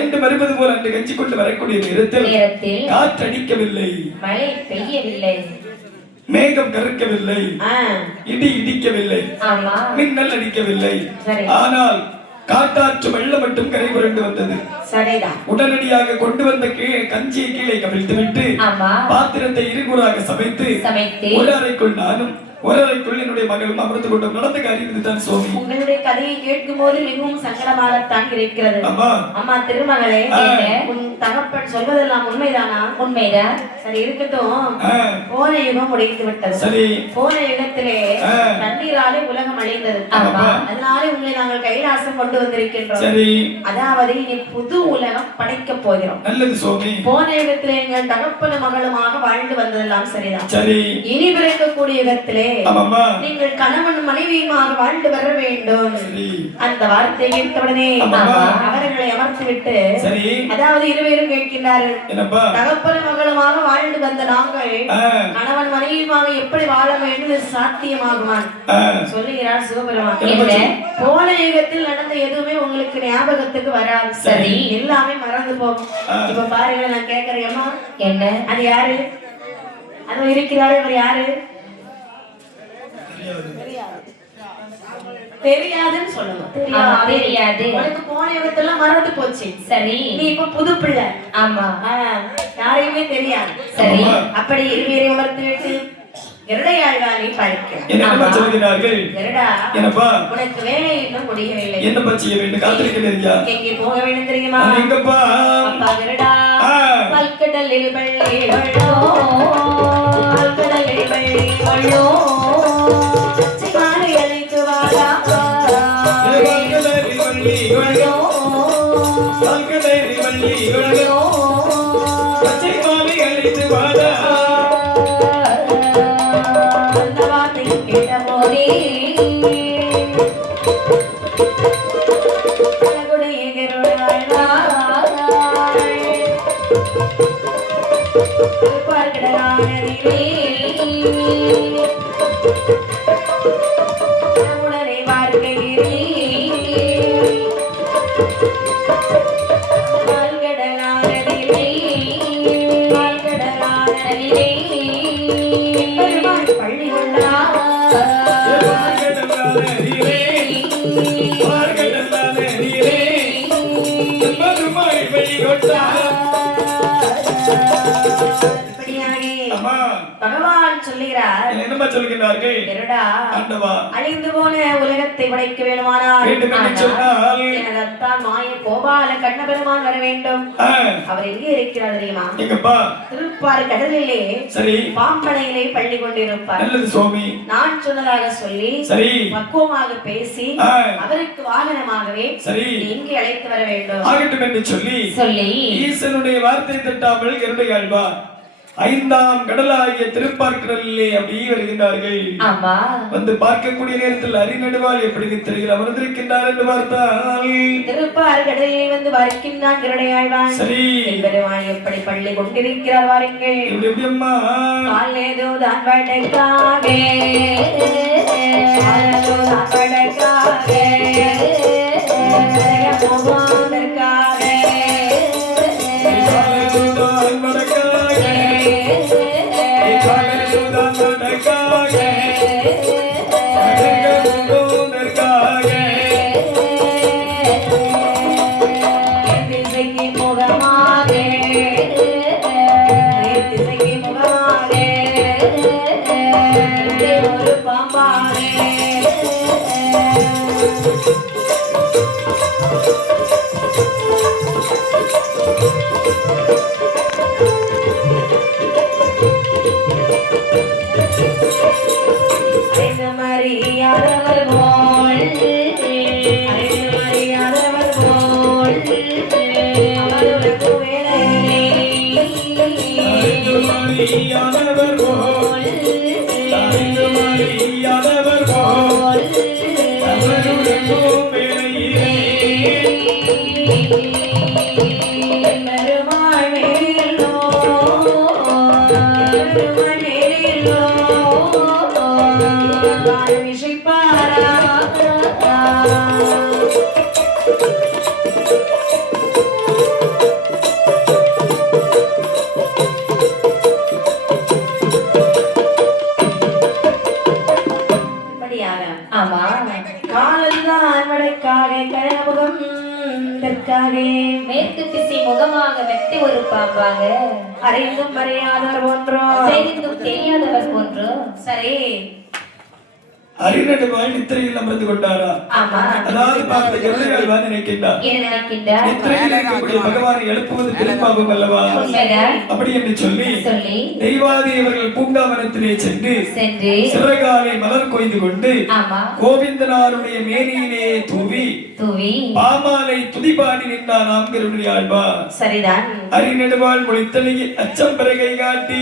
என்று வருவது போல அன்று கஞ்சி கொண்டு வரக்கூடிய நேரத்தில் காற்றடிக்கவில்லை, மழை பெய்யவில்லை, மேகம் கருக்கவில்லை, இடி இடிக்கவில்லை, மின்னல் அடிக்கவில்லை. ஆனால் காட்டாற்று வெள்ளம் மட்டும் கரை புரண்டு வந்தது. உடனடியாக கொண்டு வந்த கஞ்சியை கீழே கவிழ்த்து விட்டு பாத்திரத்தை இருகுறாக சமைத்து ஒரு அறைக்குள் நானும் ஒரு அறைக்குள் என்னுடைய மகளும் அமர்ந்து கொண்டோம். நடந்த காரியம் இதுதான் சுவாமி. உங்களுடைய கதையை கேட்கும் போது மிகவும் சங்கடமாகத்தான் இருக்கிறது. அம்மா திருமகளே, உன் தகப்பன் சொல்வதெல்லாம் உண்மைதானா? உண்மைதான். சரி இருக்கட்டும். போன யுகம் முடித்து விட்டது. சரி போன யுகத்திலே தண்ணீராலே உலகம் அழிந்தது. அதனாலே உங்களை நாங்கள் கைலாசம் கொண்டு வந்திருக்கின்றோம். சரி அதாவது இனி புது உலகம் படைக்க போகிறோம். நல்லது சுவாமி. போன யுகத்திலே எங்கள் தகப்பன மகளுமாக வாழ்ந்து வந்ததெல்லாம் சரிதான். சரி இனி பிறக்கக்கூடிய யுகத்திலே நீங்கள் கணவன் மனைவியுமாக வாழ்ந்து வர வேண்டும். அந்த வார்த்தையை கேட்டவுடனே அவர்களை அமர்த்தி விட்டு அதாவது இருவரும் கேட்கின்றார்கள், தகப்பன மகளுமாக வாழ்ந்து வந்த நாங்கள் கணவன் மனைவியுமாக எப்படி வாழ வேண்டும் சாத்தியமாகுமான்? சொல்லுகிறார் சிவபெருமான். போன யுகத்தில் நடந்த எதுவுமே உங்களுக்கு ஞாபகத்துக்கு வராது. சரி எல்லாமே மறந்து போகும். இப்ப பாருங்க, நான் கேட்கிறேன் அம்மா, என்ன அது யாரு? அது இருக்கிறாரு, அவர் யாரு? தெரியாதுன்னு சொல்லணும். தெரியாது. உனக்கு போன யுகத்தெல்லாம் மறந்து போச்சு. சரி. நீ இப்ப புது பிள்ளை. ஆமா. யாரையுமே தெரியாது. சரி. அப்படி இருவேரை உணர்த்து விட்டு கருடையாழ்வானை பார்க்கிறேன். என்னப்பா சொல்கிறார்கள்? கருடா, என்னப்பா உனக்கு வேலை இன்னும் முடியவில்லை. என்னப்பா செய்ய வேண்டும்? காத்திருக்கிறீர்களா? எங்கே போக வேண்டும் தெரியுமா? எங்கப்பா? அப்பா கருடா, பல்கடலில் வெள்ளி வள்ளோ, பல்கடலில் வெள்ளி வள்ளோ, மாலை அழைத்து வாடா. பல்கடலில் வெள்ளி வள்ளோ, பல்கடலில் வெள்ளி வள்ளோ, பச்சை மாலை அழைத்து வாடா. அந்த வார்த்தை கேட்ட போதே அழகுடைய கருடாழ்வாய் பார்க்கடலானதிலே உடனே வாழ்க்கையிலே வாழ்கடலானதிலே வாழ்கடலானதிலே பெருமாள் பள்ளி கொண்டார். பகவான் சொல்லுகிறார், என்னமா சொல்கிறார்கள்? கருடா, ஆண்டவா, அழிந்து போன உலகத்தை படைக்க வேண்டுமானால் வேண்டும் என்று சொன்னால் எனதான் மாய கோபால கண்ணபெருமான் வர வேண்டும். அவர் எங்கே இருக்கிறார் தெரியுமா? எங்கப்பா? திருப்பார் கடலிலே சரி, பாம்பனையிலே பள்ளி கொண்டிருப்பார். நல்லது சுவாமி. நான் சொன்னதாக சொல்லி சரி, பக்குவமாக பேசி அவருக்கு வாகனமாகவே சரி இங்கே அழைத்து வர வேண்டும் ஆகட்டும் என்று சொல்லி ஈசனுடைய வார்த்தை தட்டாமல் கருடையாழ்வார் ஐந்தாம் கடலாகிய திருப்பார்க்கடலிலே அப்படியே வருகின்றார்கள். வந்து பார்க்கக்கூடிய நேரத்தில் அறிநடுவாள் எப்படி தெரிகிற அமர்ந்திருக்கின்றார் என்று பார்த்தால் திருப்பார்க்கடலிலே வந்து பார்க்கின்றான் கருடையாழ்வான். சரி, பெருமாள் எப்படி பள்ளி கொண்டிருக்கிறார் வாருங்கள். எப்படி அம்மா? காலேதோ தான் வடக்காகே, காலேதோ தான் வடக்காகே, போவாதற்காகே, திசைக்கு முகமாகே, திசைக்கு முகமாகே, ஒரு பாம்பாகே. அறியாதவர் போல், அறியாதவர் போல், அவருக்கு வேலையில்லை. அறியாதவர் போல், அறியாதவர் போல், அவருக்கு வேலையில்லை. பெருமாள் மேலிலோ, பெருமாள் மேலிலோ விஷயப்பாரா. காலந்தான் வடக்காக கரமுகம் தெற்காகே, மேற்கு திசை முகமாக வெட்டி ஒரு பாம்பாக, அறிந்தும் அறியாதவர் ஒன்றோ, தெரிந்தும் தெரியாதவர் போன்றோ. சரி, அறிநடுவாய் நித்திரையில் அமர்ந்து கொண்டாரா? அதாவது பார்த்து கருடையாழ்வார் நினைக்கின்றார், நித்திரையில் இருக்கக்கூடிய பகவானை எழுப்புவது பெரும்பாவம் அல்லவா? அப்படி என்று சொல்லி தெய்வாதேவர்கள் பூங்காவனத்திலே சென்று சிறகாலை மலர் கொய்து கொண்டு கோவிந்தனாருடைய மேனியிலே தூவி பாமாலை துதிபாடி நின்றாராம் கருடையாழ்வார். சரிதான். அறிநடுவாள் மொழித்தலையை அச்சம் பிறகை காட்டி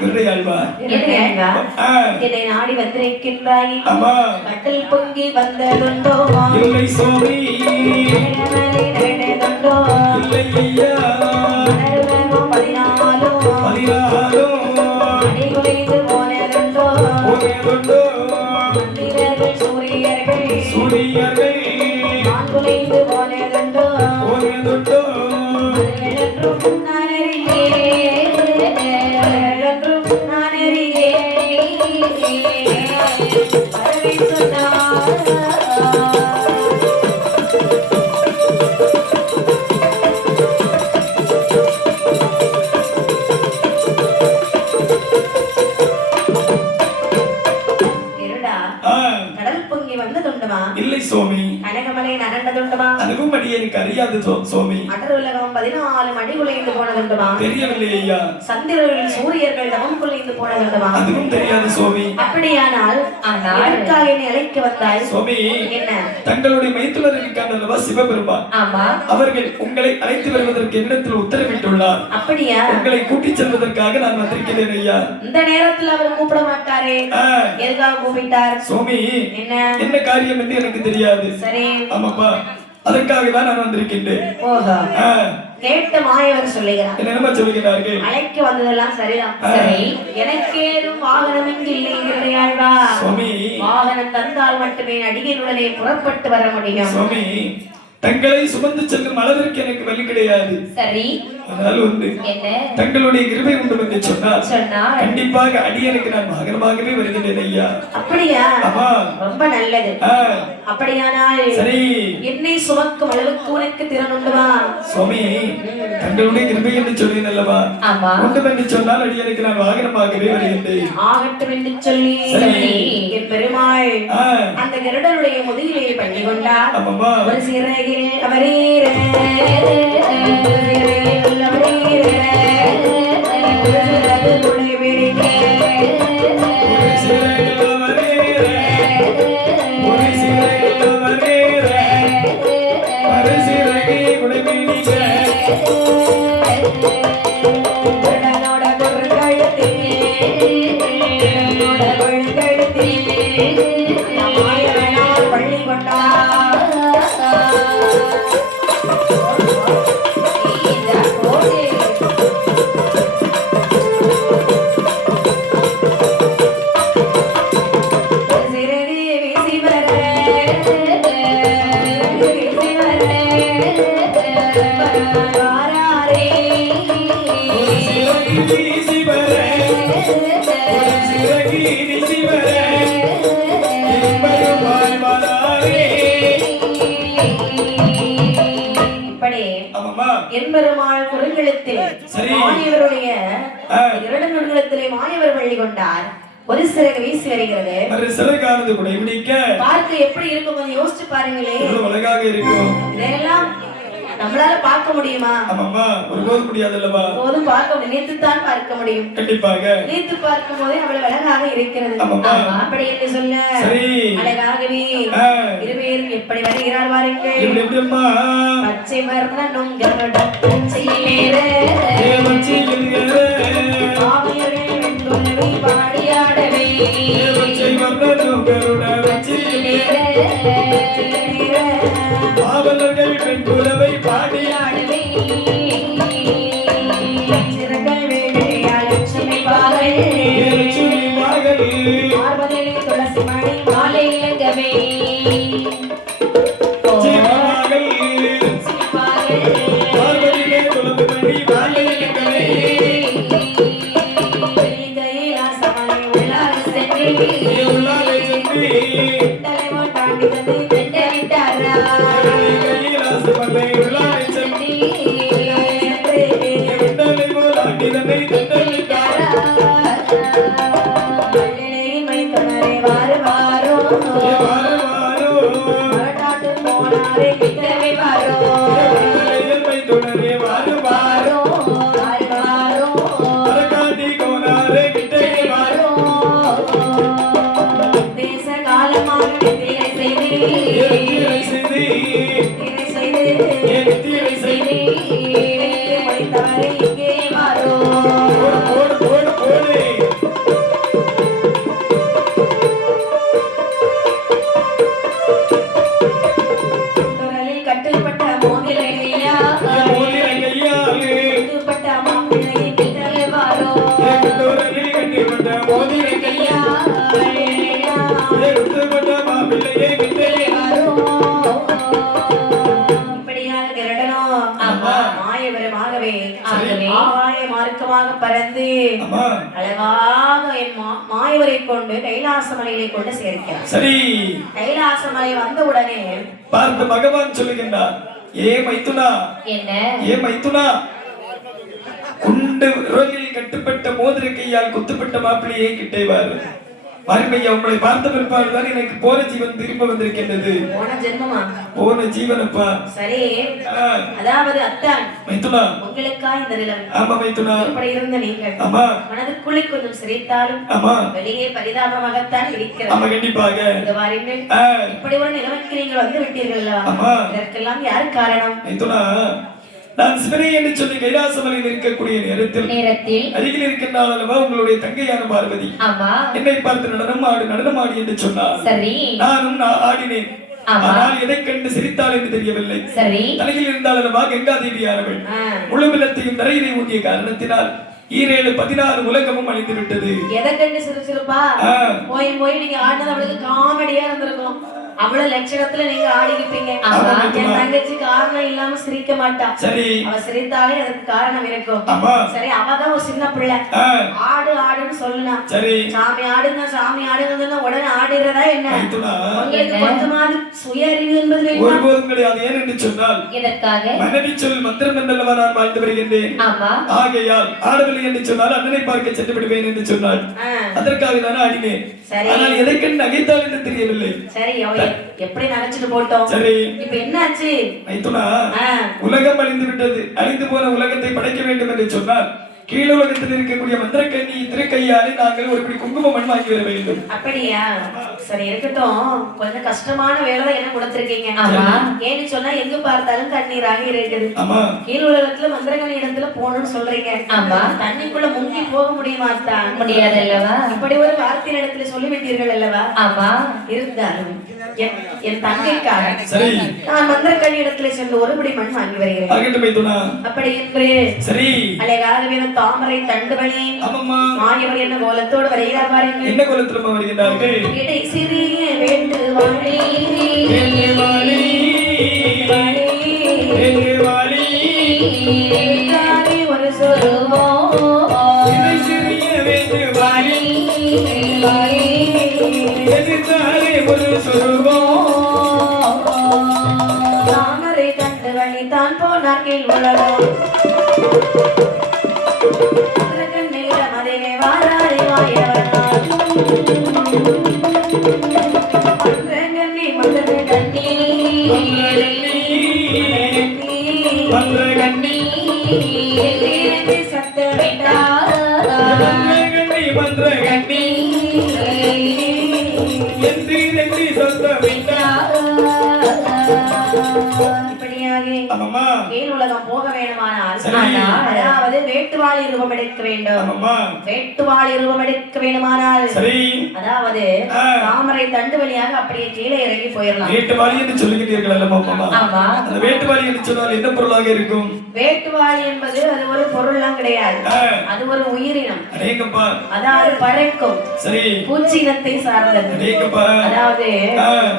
கருடையாழ்வார் என்னை நாடி வந்திருக்கின்றாய், கட்டல் பொங்கி வந்ததுண்டோ, இல்லை சுவாமி, நடந்ததுண்டோ, இல்லை ஐயா, 14 அடி குலைந்து போனதுண்டோ, மந்திரர்கள் சூரியர்கள் சூரியர்கள் நான் குலைந்து போனதுண்டோ, என்றும் நான் அறியேன், என்றும் நான் அறியேன். வரவே சொன்னார் அதுவும் அடியனுக்கு அறியாது சுவாமி. அடர் உலகம் 14 மணி குலைந்து போனதுண்டுமா? தெரியவில்லை ஐயா. சந்திரர்கள் சூரியர்கள் தவம் குலைந்து போனதுண்டுமா? அதுவும் தெரியாது சுவாமி. அப்படியானால் எதற்காக என்னை அழைக்க வந்தாய் சுவாமி? என்ன? தங்களுடைய மைத்துனர் இருக்காண்டல்லவா சிவபெருமான், அவர்கள் உங்களை அழைத்து வருவதற்கு என்னிடத்தில் உத்தரவிட்டுள்ளார். அப்படியா? உங்களை கூட்டிச் செல்வதற்காக நான் வந்திருக்கிறேன் ஐயா. இந்த நேரத்தில் அவர் கூப்பிட மாட்டாரே, எதுக்காக கூப்பிட்டார் சுவாமி? என்ன காரியம் என்று எனக்கு தெரியாது. சரி. ஆமாப்பா, அதற்காக தான் நான் வந்திருக்கின்றேன். ஓஹோ. கேட்ட மாயவர் சொல்லுகிறார். என்னமா சொல்லுகிறார்கள்? அழைக்க வந்ததெல்லாம் சரிதான். சரி. எனக்கேதும் வாகனம் இங்கு இல்லை ஆழ்வா. சுவாமி, வாகனம் தந்தால் மட்டுமே அடிகளுடனே புறப்பட்டு வர முடியும். சுவாமி, தங்களை சுமந்து செல்லும் அளவிற்கு எனக்கு வழி கிடையாது. சரி. அதனால் ஒன்று, தங்களுடைய கிருபை உண்டு என்று சொன்னால் கண்டிப்பாக அடியனுக்கு நான் வாகனமாகவே வருகிறேன் ஐயா. அப்படியா? ஆமா. ரொம்ப நல்லது. அப்படியானால் சரி, என்னை சுமக்கும் அளவுக்கு உனக்கு திறன் உண்டுமா? சுவாமி, தங்களுடைய கிருபை என்று சொன்னேன் அல்லவா? உண்டு என்று சொன்னால் அடியனுக்கு நான் வாகனமாகவே வருகின்றேன். ஆகட்டும் என்று சொல்லி என் பெருமாள் அந்த கருடனுடைய முதுகிலே பண்ணி கொண்டார். ஒரு சிறகில் அவரீர பள்ளி கொண்டார். எம்பெருமாள் குறுங்கெழுத்தில் மாயவருடைய இரண்டு நுண்களத்திலே மாயவர் பள்ளி கொண்டார். ஒரு சிறகு வீசி வருகிறது. பார்க்க எப்படி இருக்கும் கொஞ்சம் யோசிச்சு பாருங்களே. அழகாக இருக்கும். இதெல்லாம் நம்மளால பார்க்க முடியுமா? ஆமாம்மா, ஒருபோதும் முடியாதல்லவா? போதும் பார்க்க நினைத்துத்தான் பார்க்க முடியும். கண்டிப்பாக நினைத்து பார்க்கும் போதே அவ்வளவு அழகாக இருக்கிறது. அப்படி என்று சொல்ல அழகாகவே இருவேரும் எப்படி வருகிறார் வாருங்கள். பச்சை வர்ண நுங்கருடன் பாடியாடவே பாவலர்கள் பெண் குலவை பாடியாடவே சிறங்கள் வேலையா லட்சுமி பாகல் பார்வதிலே துளசி மணி மாலை இலங்கவே பார்வதிலே துளசி மணி மாலை இலங்கவே கைலாசமலை உள்ளாக சென்று தலைவன் தாண்டி வந்து பறந்து அழகாக என் மாயவரை கொண்டு கைலாச மலையிலே கொண்டு சேர்க்கிறார். சரி, கைலாச மலை வந்த உடனே பார்த்து பகவான் சொல்லுகின்றார், ஏ மைத்துனா, என்ன ஏ மைத்துனா, குண்டு விரலில் கட்டுப்பட்ட மோதிர கையால் குத்துப்பட்ட மாப்பிள்ளையே கிட்டே வாரு. மாரிமையா உங்களை பார்த்த பிற்பாடுதான் எனக்கு போன ஜீவன் திரும்ப வந்திருக்கின்றது. போன ஜென்மமா? போன ஜீவனப்பா. சரி, அதாவது அத்தான் மைத்துனா, உங்களுக்கா இந்த நிலம்? ஆமா மைத்துனா. இப்படி இருந்த நீங்கள் ஆமா மனதுக்குள்ளே கொஞ்சம் சிரித்தாலும் ஆமா வெளியே பரிதாபமாகத்தான் இருக்கிறது. ஆமா கண்டிப்பாக. இந்த வாருங்கள், இப்படி ஒரு நிலைமைக்கு நீங்கள் வந்து விட்டீர்கள். ஆமா, இதற்கெல்லாம் யார் காரணம்? மைத்துனா, நான் சிவனே என்று சொல்லி கைலாசமலையில் இருக்கக்கூடிய நேரத்தில் அருகில் இருக்கின்றாள் அல்லவா உங்களுடைய தங்கையான பார்வதி. என்னை பார்த்து நடனமாடி என்று சொன்னார். நானும் ஆடினேன். ஆனால் எதை கண்டு சிரித்தாள் என்று தெரியவில்லை. தலையில் இருந்தால் அல்லவா கங்காதேவியானவள் முழு வெள்ளத்தையும் தரையிலே ஊற்றிய காரணத்தினால் 16 உலகமும் அழிந்து விட்டது. எதை கண்டு சிரிச்சிருப்பா? போய் போய் நீங்க ஆடினது அவளுக்கு காமெடியா இருந்திருக்கும். அவ்வளவு லட்சணத்துல நீங்க ஆடி இருப்பீங்க. என் தங்கச்சி காரணம் இல்லாம சிரிக்க மாட்டா. அவ சிரித்தாலே அதுக்கு காரணம் இருக்கும். சரி, அவதான் ஒரு சின்ன பிள்ளை. ஆடு ஆடுன்னு சொல்லுனா, சாமி ஆடுங்க சாமி ஆடுங்கன்னா உடனே ஆடுறதா என்ன? உங்களுக்கு கொஞ்சமாவது சுய அறிவு என்பது ஒருபோதும் கிடையாது. ஏன் என்று சொன்னால் மனைவி சொல் மந்திரம் என்றல்லவா நான் வாழ்ந்து வருகின்றேன். ஆகையால் ஆடவில்லை என்று சொன்னால் அண்ணனை பார்க்க சென்று விடுவேன் என்று சொன்னாள். அதற்காக நான் ஆடினேன். ஆனால் எதை கண்டு நகைத்தாள் என்று தெரியவில்லை. சரி, எப்படி நினைச்சிட்டு போட்டோம். சரி, இப்ப என்னாச்சு? உலகம் அழிந்து விட்டது. அழிந்து போன உலகத்தை படைக்க வேண்டும் என்று சொன்னால் கீழுலகத்தில் இருக்கக்கூடிய மந்திரக்கண்ணி திருக்கையாலே நாங்கள் ஒரு பிடி குங்குமம் மண் வாங்கி வர வேண்டும். அப்படியா? சரி, இருக்கட்டும். கொஞ்சம் கஷ்டமான வேலை என்ன கொடுத்திருக்கீங்க. ஏன்னு சொன்னா எங்க பார்த்தாலும் தண்ணீராக இருக்குது. கீழுலகத்துல மந்திரக்கண்ணி இடத்துல போகணும்னு சொல்றீங்க. தண்ணிக்குள்ள முங்கி போக முடியுமாட்டா? முடியாது அல்லவா? இப்படி ஒரு வார்த்தையின் இடத்துல சொல்லிவிட்டீர்கள் அல்லவா? இருந்தாலும் என் தங்கைக்காக நான் மந்திரக்கண்ணி இடத்துல சென்று ஒரு பிடி மண் வாங்கி வருகிறேன். அப்படி என்று அழகாகவே தாமரை தண்டுவனே மாயவர் என்ன கோலத்தோடு வருகிறார் பாருங்கள். என்ன கோலத்துல வருகிறார்கள்? இடை சிறிய வேண்டுவாளே வேண்டுவாளே வேண்டுவாளே ஒரு சொருவோம். இடை சிறிய வேண்டுவாளே எதிர்த்தாலே ஒரு சொருவோம். தாமரை தண்டுவனி தான் போனார் கீழ் உலகம். உலகம் போக வேண்டுமானால் அதாவது வேட்டுவாளி ரூபம் எடுக்க வேண்டும். வேட்டுவாளி ரூபம் எடுக்க வேண்டுமானால் அதாவது தாமரை தண்டு வழியாக அப்படியே கீழே இறங்கி போயிடலாம். வேட்டுவாளி என்று சொல்லுகிறீர்கள் அல்லவா? அந்த வேட்டுவாளி என்று சொன்னால் என்ன பொருளாக இருக்கும்? வேட்டுவாளி என்பது அது ஒரு பொருள்லாம் கிடையாது. அது ஒரு உயிரினம். அதாவது பறக்கும் பூச்சினத்தை சார்ந்தது. அதாவது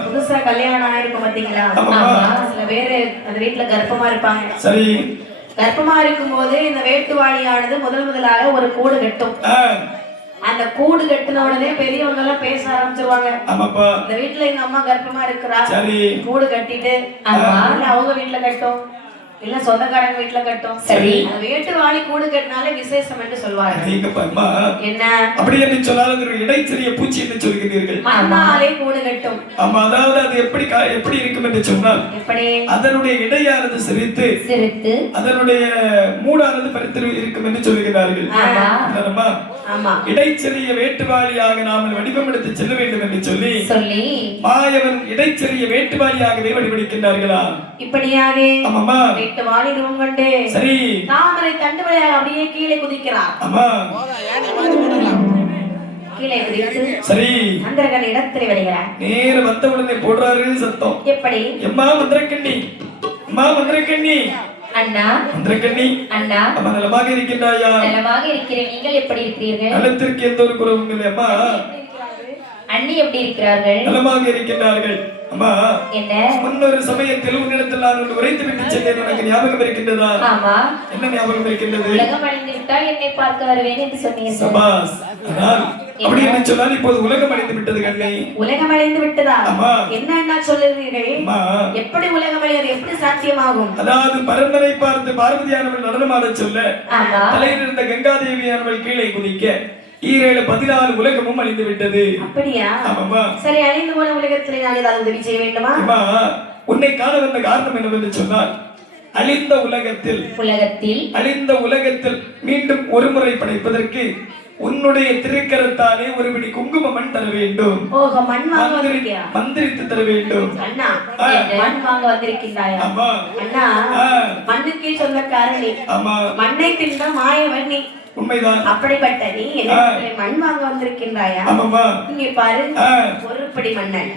புதுசா கல்யாணம் ஆயிருக்கும் பாத்தீங்களா? சில பேரு அந்த வீட்டுல கர்ப்பமா இருப்பாங்க. கர்ப்பமா இருக்கும் போது இந்த வேட்டுவாளியானது முதலாக ஒரு கூடு கட்டும். அந்த கூடு கட்டின உடனே பெரியவங்க எல்லாம் பேச ஆரம்பிச்சிருவாங்க. இந்த வீட்டுல எங்க அம்மா கர்ப்பமா இருக்கிறா, கூடு கட்டிட்டு அவங்க வீட்டுல கட்டும், இல்ல சொந்தக்காரங்க வீட்டுல கட்டும். சரி, வேட்டுவாளி கூடு கட்டினாலே விசேஷம் என்று சொல்வாங்க. என்ன அப்படி என்று சொல்லாத ஒரு இடைச்செறிய பூச்சி என்று சொல்கிறீர்கள். மண்ணாலே கூடு கட்டும். ஆமா, அதாவது அது எப்படி இருக்கும் என்று சொன்னால் அதனுடைய இடையானது சிரித்து அதனுடைய மூடானது பறித்து இருக்கும் என்று சொல்கிறார்கள். இடைச்செறிய வேட்டுவாளியாக நாம் வடிவம் எடுத்து செல்ல வேண்டும் என்று சொல்லி மாயவன் இடைச்செறிய வேட்டுவாளியாகவே வடிவெடுக்கின்றார்களா? இப்படியாக வேட்டுவாளி ரூபம் கொண்டு தாமரை தண்டு வழியாக அப்படியே கீழே குதிக்கிறார். கீழே குதித்து மந்திரக்கண்ணி இடத்தில் வருகிறார். நேர வந்த உடனே போடுறாரு சத்தம். எப்படி? எம்மா மந்திரக்கண்ணி, அம்மா மந்திரக்கண்ணி. அண்ணா மந்திரக்கண்ணி, அண்ணா அம்மா நலமாக இருக்கின்றாயா? நலமாக இருக்கிறேன். நீங்கள் எப்படி இருக்கிறீர்கள்? நலத்திற்கு எந்த ஒரு குறைவும் இல்லை. அம்மா அண்ணி எப்படி இருக்கிறார்கள்? நலமாக இருக்கின்றார்கள். அம்மா என்ன முன்னொரு சமயத்தில் உன்னிடத்தில் நான் ஒன்று உரைத்து விட்டு சென்றேன். உனக்கு ஞாபகம் இருக்கின்றதா? ஆமா. என்ன ஞாபகம் இருக்கின்றது? உலகம் அழிந்து விட்டால் என்னை பார்க்க வருவேன் என்று சொன்னீர்கள். சபாஸ். ஆனால் அப்படி என்று சொன்னால் இப்போது உலகம் அழிந்து விட்டது கண்ணே. உலகம் அழிந்து விட்டதா? என்ன சொல்லுகிறீர்கள்? எப்படி உலகம் அழிவது எப்படி சாத்தியமாகும்? அதாவது பரந்தனை பார்த்து பார்வதியானவள் நடனமாட சொல்ல தலையில் இருந்த கங்காதேவியானவள் கீழே குதிக்க ஈரேழு 14 உலகமும் அழிந்து விட்டது. அப்படியா? ஆமாமா. சரி, அழிந்து போன உலகத்திலே நான் ஏதாவது உதவி செய்ய வேண்டுமா? அம்மா, உன்னை காண வந்த காரணம் என்னவென்று சொன்னால், அழிந்த உலகத்தில் மீண்டும் ஒரு முறை படைப்பதற்கு உன்னுடைய திருக்கரத்தாலே ஒரு பிடி குங்கும மண் தர வேண்டும். ஓஹோ, மண் வாங்க வந்திருக்கியா? மந்திரித்து தர வேண்டும். அண்ணா, மண் வாங்க வந்திருக்கின்றாயா? ஆமா. அண்ணா, மண்ணுக்கே சொந்தக்காரனே. ஆமா. மண்ணை தின்ன மாயவன் நீ. உண்மைதான். அப்படிப்பட்ட நீ என்ன மண் வாங்க வந்திருக்கின்றாயா? ஆமாமா. இங்கே பாரு, ஒரு பிடி மண்ணன்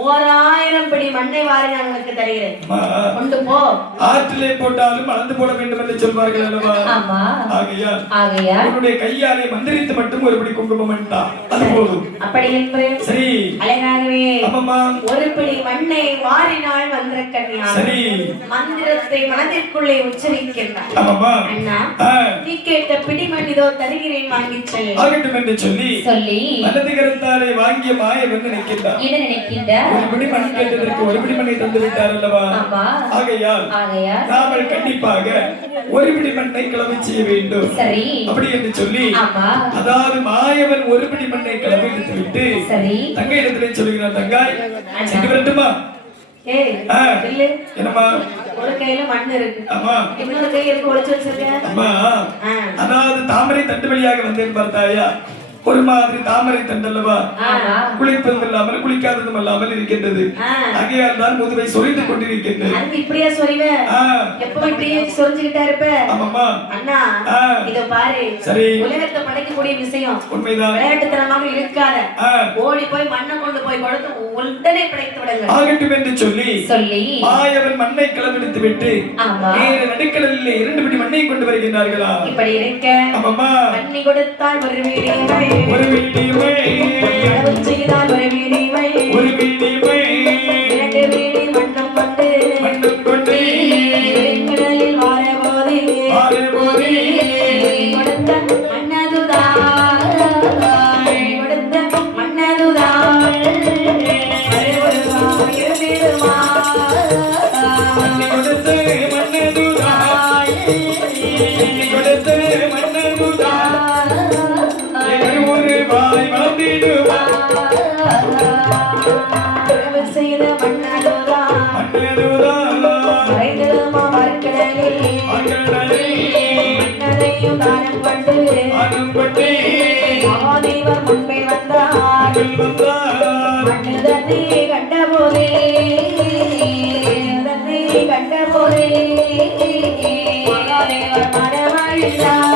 1000 பிடி மண்ணை வாரி நான் உனக்கு தருகிறேன். கொண்டு போ. ஆற்றிலே போட்டாலும் அளந்து போட வேண்டும் என்று சொல்வார்கள் அல்லவா? ஆமா. ஆகையால் உன்னுடைய கையாலே மந்திரித்து மட்டும் ஒரு பிடி குங்குமம் மண் தா, அது போதும். அப்படி என்று சரி, அழகாகவே ஆமாமா ஒரு பிடி மண்ணை வாரினாள் வந்திருக்கன்யா. சரி, மந்திரத்தை மனதிற்குள்ளே உச்சரிக்கின்றார். ஆமாமா. அண்ணா, நீ கேட்ட பிடி மண் இதோ தருகிறேன், வாங்கிச் செல். ஆகட்டும் என்று சொல்லி வலது கரத்தாலே வாங்கிய மாயவன் நினைக்கின்றார். என்ன நினைக்கின்றார்? ஒரு பிடி மண் கேட்டதற்கு ஒரு பிடி மண்ணை தந்து விட்டார் அல்லவா? ஆகையால் நாமல் கண்டிப்பாக ஒரு பிடி மண்ணை கிளம்பி செய்ய வேண்டும். சரி, அப்படி என்று சொல்லி அதாவது மாயவன் ஒரு பிடி மண்ணை கிளம்பி எடுத்து விட்டு தங்கை இடத்திலே சொல்லுகிறார், தங்காய் சென்று வரட்டுமா? என்னம்மா? ஒரு கையில மண் இருக்கு. ஆமா. இன்னொரு கை இருக்கு, ஒளிச்சு வச்சிருக்க. அம்மா, அதாவது தாமரை தண்டு வழியாக வந்தேன் பார்த்தாயா? ஒரு மாதிரி தாமரை தண்டல்லவா, குளிப்பதும் இல்லாமல் குளிக்காததும் இல்லாமல் இருக்கின்றது. ஆகையால் தான் முதுவை சொரிந்து கொண்டிருக்கின்றது. இப்படியா சொரிவ? எப்பவும் இப்படியே சொரிஞ்சுக்கிட்டா இருப்ப? ஆமாமா. அண்ணா, இதோ பாரு, சரி, உலகத்தை படைக்கக்கூடிய விஷயம் உண்மைதான். விளையாட்டுத்தனமாக இருக்காத. ஓடி போய் மண்ணை கொண்டு போய் கொடுத்து உடனே படைத்து விடுங்க. ஆகட்டும் என்று சொல்லி மாயவன் மண்ணை கிளம்பெடுத்து விட்டு நேர நடுக்கடலில் 2 பிடி மண்ணை கொண்டு வருகின்றார்களா? இப்படி இருக்க ஆமாமா. மண்ணி கொடுத்தால் ஒரு வீடிமை, ஒரு வீடிமை, அளவு செய்தால் ஒரு வீடிமை, ஒரு வீடிமை, 2 வீடி மண்ணும் கொண்டு கடலில் வாரபோதே கொடுத்த மன்னதுதான், கொடுத்த மன்னதுதான் இருந்திடுமா? கொடுத்து மன்னதுதான், கொடுத்து மன்னதுதான் ஒரு வாய் வளர்ந்திடுமா? செய்த மன்னதுதான் மறைந்திடுமா? மறுக்கடலில் மன்னதையும் தானம் கொண்டு மகாதேவர் முன்பே வந்தார். மண்ணு தன்னை கண்டபோதே மகாதேவர் மனமழிந்தார்.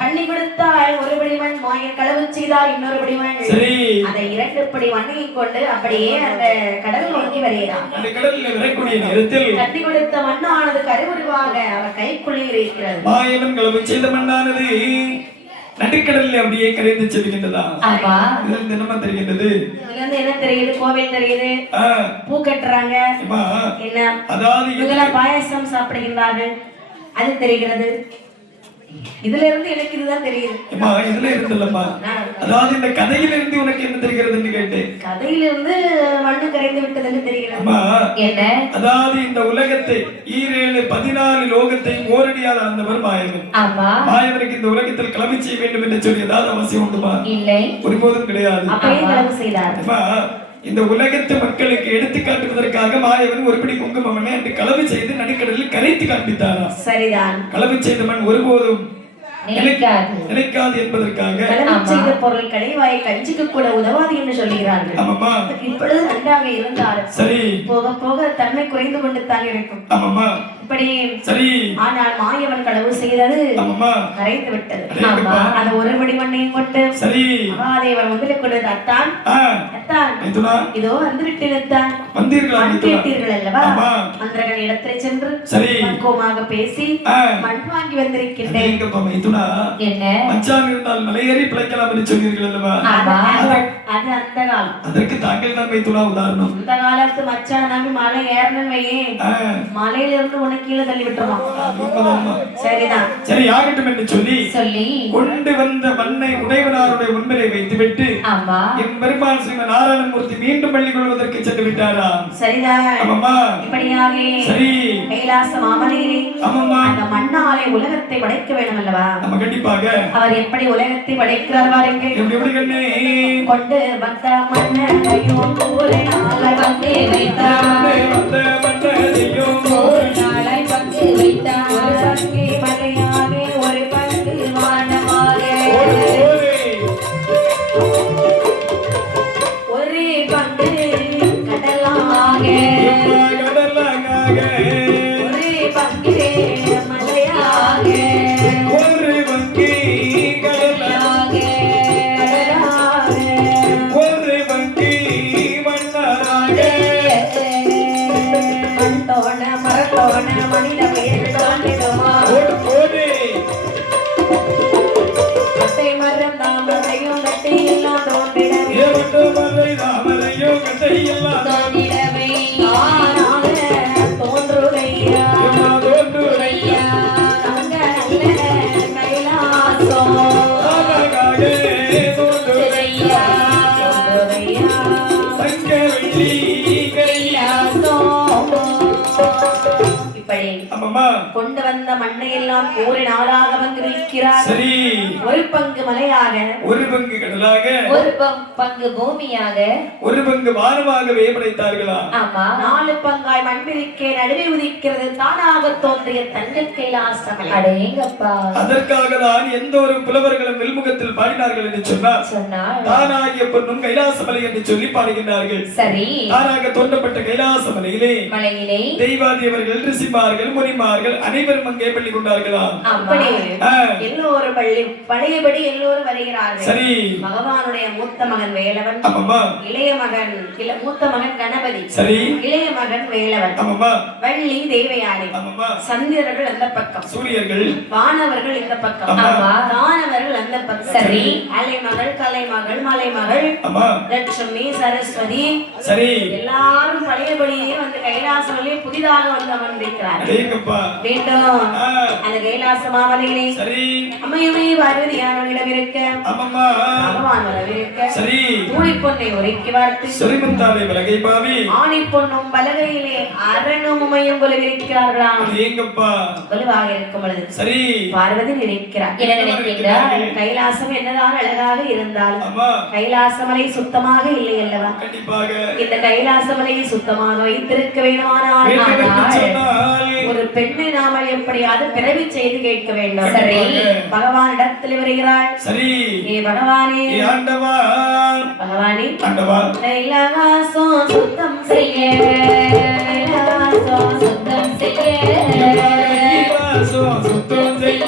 கண்ணி கொடுத்தால் ஒரு படிமண், மாயன் களவு செய்தால் இன்னொரு படிமண். அதை 2 படி மண்ணையை கொண்டு அப்படியே அந்த கடல் நோக்கி வருகிறான். கண்ணி கொடுத்த மண்ணானது கருவுருவாக அவர் கைக்குள்ளே இருக்கிறது. மாயவன் களவு செய்த மண்ணானது நடுக்கடலில் அப்படியே கரைந்து செல்கின்றதா? தினமா தெரிகின்றது. என்ன தெரியுது? கோவில் தெரியுது, பூ கட்டுறாங்க, என்ன அதாவது பாயாசம் சாப்பிடுகின்றார்கள், அது தெரிகிறது. இதுல இருந்து எனக்கு இதுதான் தெரியுது. இதுல இருந்தல்லம்மா, அதாவது இந்த கதையில இருந்து உனக்கு என்ன தெரிகிறதுன்னு கேட்டேன். கதையில இருந்து மண்ணு கரைந்து விட்டதுன்னு தெரிகிறது. என்ன? அதாவது இந்த உலகத்தை 14 லோகத்தையும் ஓரடியால் அளந்தவர் மாயவன். மாயவனுக்கு இந்த உலகத்தில் கிளம்பி செய்ய வேண்டும் என்று சொல்லி ஏதாவது அவசியம் உண்டுமா? இல்லை, ஒருபோதும் கிடையாது. அப்படியே கிளம்பி செய்தார். இந்த உலகத்து மக்களுக்கு எடுத்து காட்டுவதற்காக மாயவன் ஒரு பிடி குங்குமம் என்று களவு செய்து நடுக்கடலில் கரைத்து காண்பித்தாரா? சரிதான். களவு செய்த மண் ஒருபோதும் நிலைக்காது என்பதற்காக செய்த பொருள் கடைவாயை கஞ்சிக்கு கூட உதவாது என்று சொல்லுகிறார்கள். ஆமாமா. இப்பொழுது நன்றாக இருந்தாலும் சரி, போக போக தன்மை குறைந்து கொண்டு தான் இருக்கும். ஆமாமா. இப்படி சரி, ஆனால் மாயவன் களவு செய்தது கரைத்து விட்டது. அந்த ஒரு படி மண்ணையும் கொண்டு சரி மகாதேவர் முதலில் கொண்டு அத்தான் இதோ வந்து விட்டேன் கேட்டீர்கள் அல்லவா? மந்திரங்கள் இடத்திலே சென்று பக்குவமாக பேசி மண் வாங்கி வந்திருக்கின்றேன். என்ன மச்சான் இருந்தால் மலையேறி பிழைக்கலாம் என்று சொன்னீர்கள் அல்லவா? அது அந்த காலம். அதற்கு தாங்கள் தான் வைத்துள்ள உதாரணம். இந்த காலத்து மச்சான் நம்பி மலை ஏறணும் வையே, மலையில இருந்து உனக்கு கீழே தள்ளி விட்டுருவான். சரிதான், சரி ஆகட்டும் என்று சொல்லி சொல்லி கொண்டு வந்த மண்ணை உடையவனாருடைய முன்னிலை வைத்துவிட்டு ஆமா என் பெருமாள் ஸ்ரீ நாராயணமூர்த்தி மீண்டும் பள்ளி கொள்வதற்கு சென்று விட்டாரா? சரிதான். ஆமாம்மா. இப்படியாக சரி கைலாச மாமலையிலே ஆமாம்மா அந்த மண்ணாலே உலகத்தை படைக்க வேண்டும் அல்லவா? நம்ம கண்டிப்பாக அவர் எப்படி உலகத்தை படைக்கிறார் பாருங்கள். எப்படி கண்ணே கொண்டு வந்த மண்ணையும் ஒரு நாளை வந்து வைத்தார், வந்த மண்ணையும் ஒரு நாளை பங்கு வைத்தார், ஒரு பங்கு மலையாக ஒரு பங்கு வானமாக, ஒரு பங்கு கடலாக, ஒரு பங்கு மலையாக, ஒரு வங்கி கடலாக, ஒரு வங்கி மண்ணாக, மண்தோண மரத்தோண மனித பெயர் தோன்றிடுமா, அத்தை மரம் தாமரையும் கட்டி எல்லாம் தோன்றிடவே, தோன்றிடவே தானாக தோன்றுவையா, ஐயா தங்க நல்ல கைலாசம் ஐயா தோன்றுவையா இப்படி கொண்டு வந்த மண்ணை எல்லாம் ஒரு நாளாக பங்கிருக்கிறார். சரி, ஒரு பங்கு மலையாக, ஒரு பங்கு கடலாக, ஒரு பங்கு பூமியாக, ஒரு பங்கு வானமாகவே படைத்தார்களா? ஆமா 4 பங்காய் மண் பிரிக்க நடுவே உதிக்கிறது தானாக தோன்றிய தங்க கைலாசமலை. அடேங்கப்பா. அதற்காக தான் எந்த ஒரு புலவர்களும் வில்முகத்தில் பாடினார்கள் என்று சொன்னார் தானாகிய பொன்னும் கைலாசமலை என்று சொல்லி பாடுகின்றார்கள். சரி, தானாக தோன்றப்பட்ட கைலாசமலையிலே மலையிலே தெய்வாதியவர்கள் ரிஷிமார்கள் முனிமார்கள் அனைவரும் அங்கே பள்ளி கொண்டார்களா? அப்படி எல்லோரும் பழையபடி எல்லோரும் வருகிறார்கள். சரி, பகவானுடைய மூத்த மகன் வேலவன், ஆமாம்மா. இளைய மகன் மூத்த மகன் கணபதி, சரி, இளைய மகன் வேலவன், ஆமாம்மா. வள்ளி தேவயானி, ஆமாம்மா. சந்திரர்கள் அந்த பக்கம், சூரியர்கள், வானவர்கள் இந்த பக்கம், ஆமா. தானவர்கள் அந்த பக்கம். சரி, அலைமகள் கலைமகள் மலைமகள், ஆமா. லட்சுமி சரஸ்வதி, சரி, எல்லாரும் பழையபடியே வந்து கைலாசமலையே புதிதாக வந்து அமர்ந்திருக்கிறார். அடேங்கப்பா. மீண்டும் அந்த கைலாச மாமலையிலே சரி, அம்மையுமே பார்வதியானவரிடம் இருக்க, ஆமாம்மா. பகவான் வரவிருக்க, சரி, தூணி பொன்னை ஒருக்கி வார்த்து சொரிமுத்தாலை விலகை பாவி ஆணி பொன்னும் பலகையிலே அரணும் உமையும் கொலுவிருக்கிறார்களாம். அடேங்கப்பா. கொலுவாக இருக்கும் பொழுது சரி, பார்வதி நினைக்கிறார், என்ன நினைக்கிறார்? கைலாசம் என்னதான் அழகாக இருந்தாலும் ஆமா, கைலாசமலை சுத்தமாக இல்லை அல்லவா? கண்டிப்பாக இந்த கைலாசமலையை சுத்தமாக வைத்திருக்க வேண்டுமானால் வேண்டும் என்று சொன்னால் ஒரு பெண்ணை நாம எப்படியாவது பிறவி செய்து கேட்க வேண்டும். சரி, பகவானிடத்தில் வருகிறாள். சரி, ஏ பகவானே, ஏ ஆண்டவா, பகவானே, ஆண்டவா, கைலாசம் சுத்தம் செய்ய, கைலாசம் சுத்தம் செய்ய, கைலாசம் சுத்தம் செய்ய,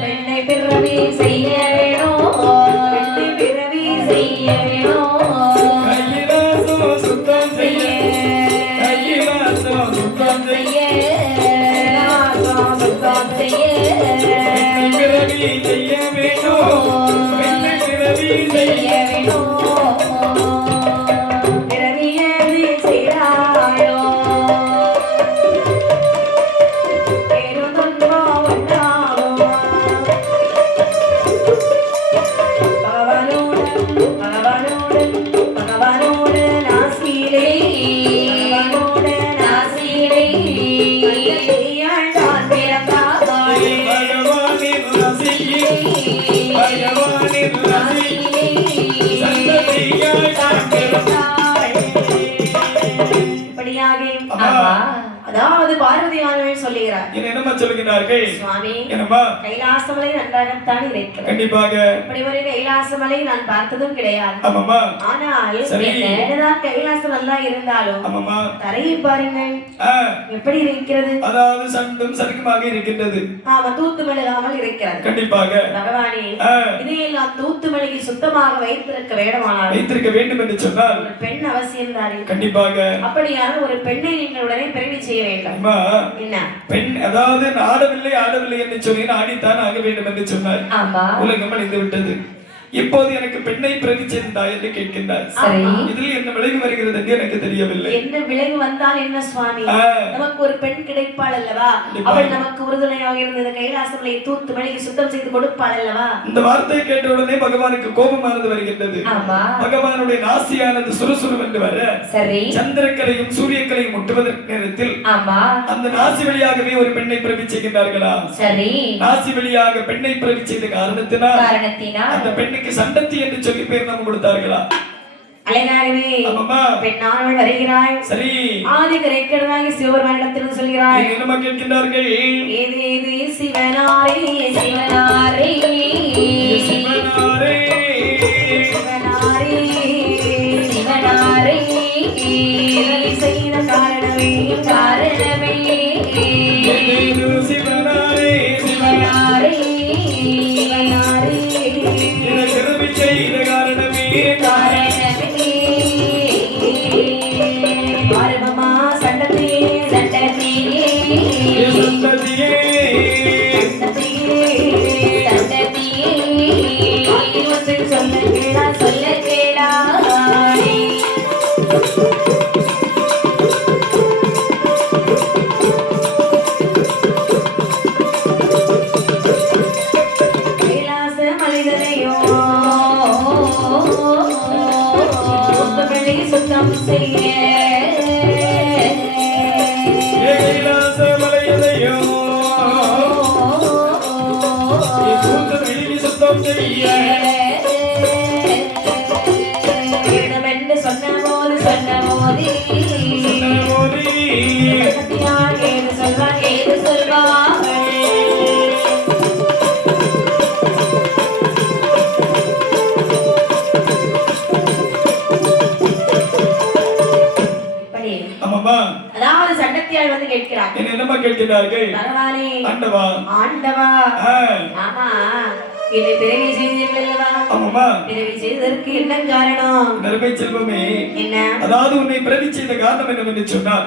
பெண்ணை பிறவி செய்ய வேணும், பெண்ணை பிறவி செய்ய வேணும், கைலாசம் சுத்தம் செய்ய, கைலாசம் சுத்தம் செய்ய, கைலாசம் சுத்தம் செய்ய, பிறவி செய்ய வேண்டும், பெண்ணை பிறவி செய்ய வேணும், பிறவி ஏது செய்தாயோ, பெருந்தொன்பம் உண்டாகுமா, பகவானோடு நாசியிலே, பகவானோடு நாசியிலே கையாண்டான் பிறந்தாளே, பகவானின் ரசிகை, பகவானின் ரசிகை, சந்ததியாய் தான் பிறந்தாள். இப்படியாக ஆமா. அதாவது பார்வதியானவள் சொல்லுகிறார், என்னமா சொல்லுகிறார்கள்? சுவாமி, என்னம்மா? கைலாசமலை நன்றாகத்தான் இருக்கிறது. கண்டிப்பாக இப்படி ஒரு கைலாசமலை நான் பார்த்ததும் கிடையாது. ஆமாம்மா. ஆனால் சரி. என்னதான் கைலாசம் நல்லா இருந்தாலும் ஆமாம்மா. தரையை பாருங்கள் ஆ, எப்படி இருக்கிறது. அதாவது சண்டும் சறுக்குமாக இருக்கின்றது. தூத்து மெழுகாமல் இருக்கிறது. கண்டிப்பாக பகவானே, ஆ, இதையெல்லாம் தூத்து மெழுகி சுத்தமாக வைத்திருக்க வேண்டுமானால் வைத்திருக்க வேண்டும் என்று சொன்னால் ஒரு பெண் அவசியம் தானே. கண்டிப்பாக அப்படியான ஒரு பெண்ணை நீங்கள் உடனே பிறவி செய்ய வேண்டும். அம்மா, என்ன பெண் அதாவது ஆடவில்லை ஆடவில்லை என்று சொல்லி ஆடித்தான் ஆக வேண்டும் என்று சொன்னார். ஆமா. உலகம் அழிந்து விட்டது. இப்போது எனக்கு பெண்ணை பிரதிச்சிருந்தா என்று கேட்கின்றார். சரி. இதில் என்ன விளைவு வருகிறது என்று எனக்கு தெரியவில்லை. என்ன விளைவு வந்தால் என்ன சுவாமி? நமக்கு ஒரு பெண் கிடைப்பாள் அல்லவா? அவள் நமக்கு உறுதுணையாக இருந்து இந்த கைலாசமலையை தூத்து மெழுகி சுத்தம் செய்து கொடுப்பாள் அல்லவா? இந்த வார்த்தையை கேட்ட உடனே பகவானுக்கு கோபமானது வருகின்றது. பகவானுடைய நாசியானது சுறுசுறுவென்று வர சந்திரக்கலையும் சூரியக்கலையும் முட்டுவதற்கு நேரத்தில் அந்த நாசி வழியாகவே ஒரு பெண்ணை பிரபிச்சுகின்றார்களா? நாசி வழியாக பெண்ணை பிரபிச்சது காரணத்தினால் அந்த பெண்ணுக்கு சண்டத்தி என்று சொல்லி பேர் நாம் கொடுத்தார்களா? அலைநாயகமே, பெண்ணானவள் வருகிறாள். சரி. ஆதி கிரேக்கராகி சிவபெருமானிடத்தில் சொல்கிறாள். என்னமா கேட்கின்றார்கள்? ஏது ஏது சிவனாரே சிவனாரே சிவனாரே சிவனாரே சிவனாரே செய்த காரணமே காரணமே சிவனாரே சிவனாரே சிவனாரே செய்த காரணமே காரணமே ஆரம்பமா சண்டத்தியே சண்டத்தியே சண்டத்தியே சண்டத்தியே ஆயிரத்தில் சொல்ல கேளா சொல்ல கேளா கைலாச மனிதனையோ சுத்தம் செய்ய கைலாச மலையதையோ சுத்தம் செய்ய என்று சொன்ன போது ஏது சொல்வார் ஏது சொல்வார் அதாவது சண்டத்தியால் வந்து கேட்கிறார். என்னமா கேட்கிறார்கள்? பகவானே, ஆண்டவா ஆண்டவா, ஆமா என்னை பிறவி செய்தீர்கள் அல்லவா? ஆமாமா. பிறவி செய்ததற்கு என்ன காரணம்? நறுமை செல்வமே, என்ன? அதாவது உன்னை பிறவி செய்த காரணம் என்னவென்று சொன்னார்.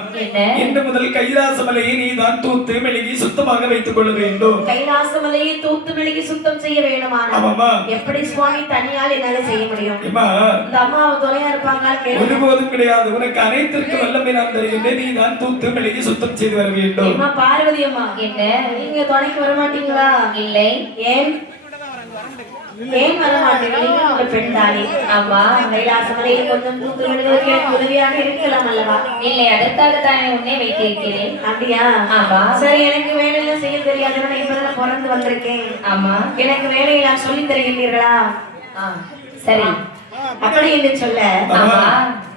இன்று முதல் கைலாச மலையை நீ தான் தூத்து மெழுகி சுத்தமாக வைத்துக் கொள்ள வேண்டும். கைலாச மலையை தூத்து மெழுகி சுத்தம் செய்ய வேண்டுமானா? ஆமாமா. எப்படி சுவாமி தனியால் என்னால செய்ய முடியும்? இந்த அம்மாவை துணையா இருப்பாங்களா? ஒருபோதும் கிடையாது. உனக்கு அனைத்திற்கு வல்லமை நான் தருகின்றேன். நீ தான் தூத்து மெழுகி சுத்தம் செய்து வர வேண்டும். பார்வதி அம்மா, என்ன நீங்க துணைக்கு வர மாட்டீங்களா? இல்லை. ஏன் ஏன் வர மாட்டீங்க? பெண் தானே. ஆமா, கைலாச மலையை கொஞ்சம் தூத்து மெழுகுவதற்கு எனக்கு உதவியாக இருக்கலாம் அல்லவா? இல்லை, அதற்காகத்தானே உன்னை வைத்திருக்கிறேன். அப்படியா? ஆமா. சரி, எனக்கு வேலையெல்லாம் செய்ய தெரியாது. நான் இப்பதான் பிறந்து வந்திருக்கேன். ஆமா, எனக்கு வேலையை நான் சொல்லி தருகின்றீர்களா? சரி, அப்படி என்று சொல்ல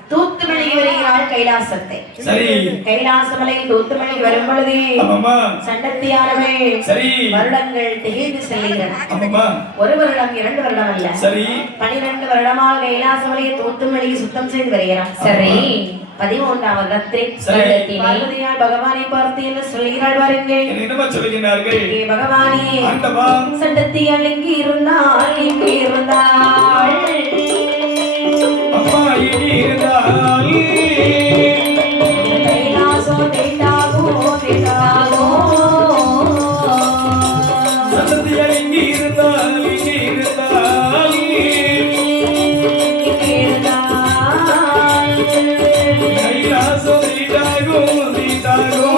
தூத்து மெழுகி வருகிறாள் கைலாசத்தை. சரி. கைலாச மலையில் தூத்து மெழுகி வரும் பொழுது சண்டத்தியானவே வருடங்கள் திகைத்து செல்கின்றன. ஒரு வருடம் 2 வருடம் அல்ல. சரி. 12 வருடமாக கைலாச மலையை தூத்து மெழுகி சுத்தம் செய்து வருகிறார். சரி. 13ஆம் வருடத்தில் பார்வதியால் பகவானை பார்த்து என்ன சொல்கிறாள் பாருங்கள். என்னமா சொல்கிறார்கள்? பகவானே, சண்டத்தியால் இங்கு இருந்தால் கைலாசோ தேட்டாகோ தேட்டாகோ சண்டத்தியால் இங்கு இருந்தால் கைலாசோ தேட்டாகோ தேட்டாகோ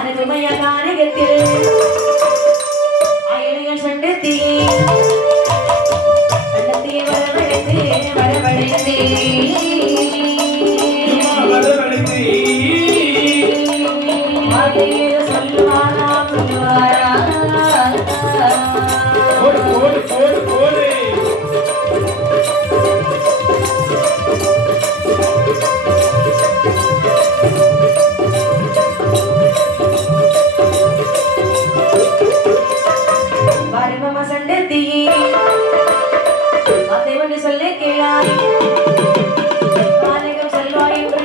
அனுமயமான கத்தில் ஆயிரம் சண்டத்தி வரவழைத்து சொல்லுவாரா சொல்லுவாரா போடு போடு போடு போடு வருமம சண்டத்தி அதை ஒன்று சொல்ல கேளாய் செல்வாய் என்று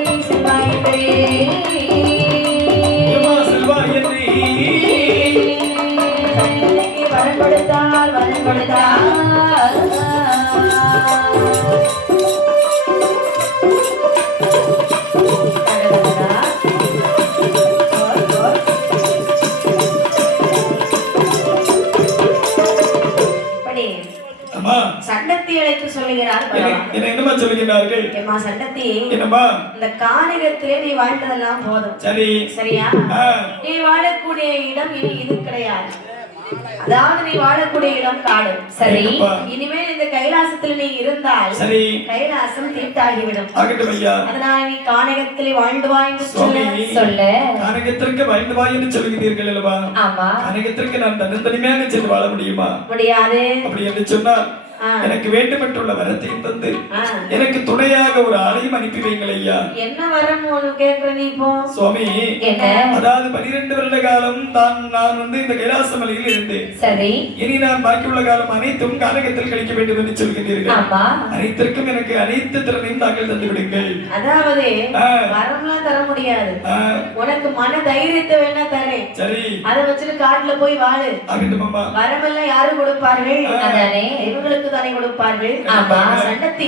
சொல்லுகிறார்கள். ஏமா சண்டத்தி, என்னம்மா? இந்த கானகத்திலே நீ வாழ்ந்ததெல்லாம் போதும். சரி. சரியா? நீ வாழக்கூடிய இடம் இனி இது கிடையாது. அதாவது நீ வாழக்கூடிய இடம் காடு. சரி. இனிமேல் இந்த கைலாசத்தில் நீ இருந்தால் சரி, கைலாசம் தீட்டாகிவிடும். ஆகட்டும் ஐயா. அதனால நீ கானகத்திலே வாழ்ந்து வா என்று சொல்ல. கானகத்திற்கு வாழ்ந்து வா என்று சொல்கிறீர்கள் அல்லவா? ஆமா. கானகத்திற்கு நான் தனித்தனியாக சென்று வாழ முடியுமா? முடியாது. அப்படி என்று சொன்னால் எனக்கு வேண்டுமென்றுள்ள வரத்தையும் தந்து எனக்கு துணையாக ஒரு ஆளையும் அனுப்பி வைங்கள் ஐயா. என்ன வரம் கேட்கிற நீ இப்போ? சுவாமி, அதாவது 12 வருட காலம் நான் இந்த கைலாச மலையில் இருந்தேன். சரி. இனி நான் பாக்கியுள்ள காலம் அனைத்தும் கானகத்தில் கழிக்க வேண்டும் என்று சொல்கிறீர்கள். அனைத்திற்கும் எனக்கு அனைத்து திறனையும் தாக்கல் தந்து விடுங்கள். அதாவது வரம்லாம் தர முடியாது. உனக்கு மன தைரியத்தை வேணா தரேன். சரி. அதை வச்சுட்டு காட்டுல போய் வாழு. வரமெல்லாம் யாரு கொடுப்பார்கள்? அதானே இவங்களுக்கு தானே கொடுப்பார்கள். ஆமா. சண்டத்தி,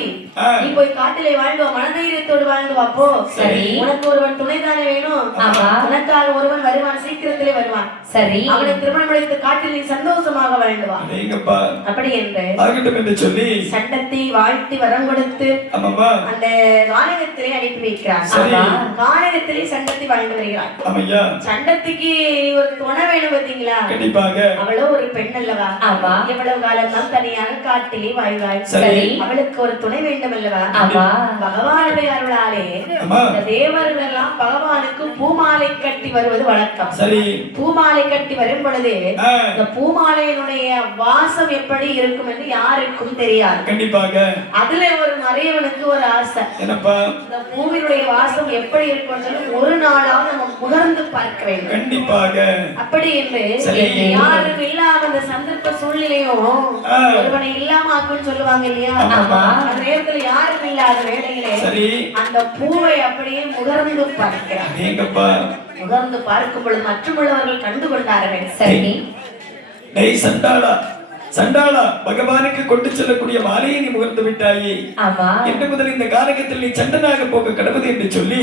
நீ போய் காட்டிலே வாழ்ந்து மனதைரியத்தோடு வாழ்ந்து வாப்போ. சரி. உனக்கு ஒருவன் துணை தானே வேணும். ஆமா. உனக்காக ஒருவன் வருவான், சீக்கிரத்திலே வருவான். சரி. அவனை திருமணம் முடித்து காட்டில் நீ சந்தோஷமாக வாழ்ந்து வா. அப்படி என்று சொல்லி சண்டத்தை வாழ்த்தி வரம் கொடுத்து அந்த கானகத்திலே அனுப்பி வைக்கிறார். கானகத்திலே சண்டத்தை வாழ்ந்து வருகிறார். சண்டத்துக்கு ஒரு துணை வேணும் பார்த்தீங்களா? கண்டிப்பாக. அவளோ ஒரு பெண் அல்லவா? ஆமா. எவ்வளவு காலம் தான் தனியாக காட்டிலே வாழ்வாள். சரி. அவளுக்கு ஒரு துணை வேண்டும் அல்லவா? ஆமா. பகவானுடைய அருளாலே இந்த தேவர்கள் எல்லாம் பகவானுக்கு பூமாலை கட்டி வருவது வழக்கம். சரி. பூமாலை கட்டி வரும் பொழுது இந்த பூமாலையினுடைய வாசம் எப்படி இருக்கும் என்று யாருக்கும் தெரியாது. கண்டிப்பாக. அதுல ஒரு மறையவனுக்கு ஒரு ஆசை. என்னப்பா? இந்த பூவினுடைய வாசம் எப்படி இருக்கும் ஒரு நாளாவது நம்ம முகர்ந்து பார்க்க வேண்டும். கண்டிப்பாக. அப்படி என்று யாரும் இல்லாம அந்த சந்தர்ப்ப சூழ்நிலையும் ஒருவனை இல்லாம ஆக்குன்னு சொல்லுவாங்க இல்லையா? அந்த நேரத்துல யாரும் இல்லாத வேளையிலே அந்த பூவை அப்படியே முகர்ந்து பார்க்கிறார். முகர்ந்து பார்க்கும் பொழுது மற்றுமுள்ளவர்கள் கண்டு கொண்டார்கள். சரி. சண்டாளா, சண்டாளா, பகவானுக்கு கொண்டு செல்லக்கூடிய மாலையை நீ முகர்ந்து விட்டாயே. என்று முதல் இந்த கானகத்தில் நீ சண்டனாக போக கடவுது என்று சொல்லி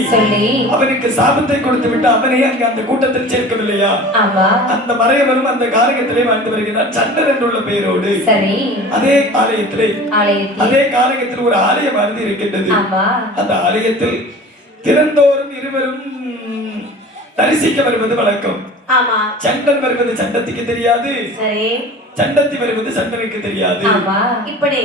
அவனுக்கு சாபத்தை கொடுத்து விட்டு அவனை அங்க அந்த கூட்டத்தில் சேர்க்கவில்லையா? அந்த மறையவரும் அந்த கானகத்திலே வாழ்ந்து வருகிறார், சண்டன் என்றுள்ள பெயரோடு. அதே ஆலயத்திலே அதே கானகத்தில் ஒரு ஆலயம் வாழ்ந்து இருக்கின்றது. அந்த ஆலயத்தில் திறந்தோறும் இருவரும் தரிசிக்க வருவது வழக்கம். ஆமா. சண்டன் வருவது சண்டத்துக்கு தெரியாது. சரி. சண்டத்தி வருவது சண்டனுக்கு தெரியாது. ஆமா. இப்படி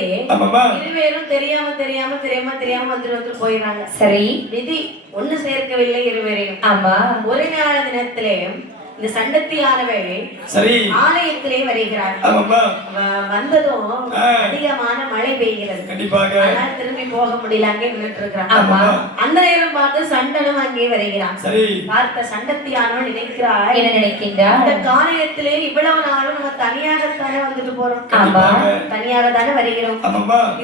இருவேரும் தெரியாம வந்து போயிடுறாங்க. சரி. விதி ஒண்ணு சேர்க்கவில்லை இருவரையும். ஆமா. ஒரு நாள் தினத்திலே இந்த சண்டத்தியானவள் சரி ஆலயத்திலே வருகிறார். வந்ததும் அதிகமான மழை பெய்கிறது. கண்டிப்பாக. அதனால திரும்பி போக முடியல, அங்கே நின்னுட்டு இருக்கிறான். ஆமா. அந்த நேரம் பார்த்து சண்டனும் அங்கே வருகிறான். சரி. பார்த்த சண்டத்தியானவள் நினைக்கிறாள், என்ன நினைக்கின்றார்? இந்த காலயத்திலே இவ்வளவு நாளும் நம்ம தனியாகத்தானே வந்துட்டு போறோம். ஆமா. தனியாக தானே வருகிறோம்.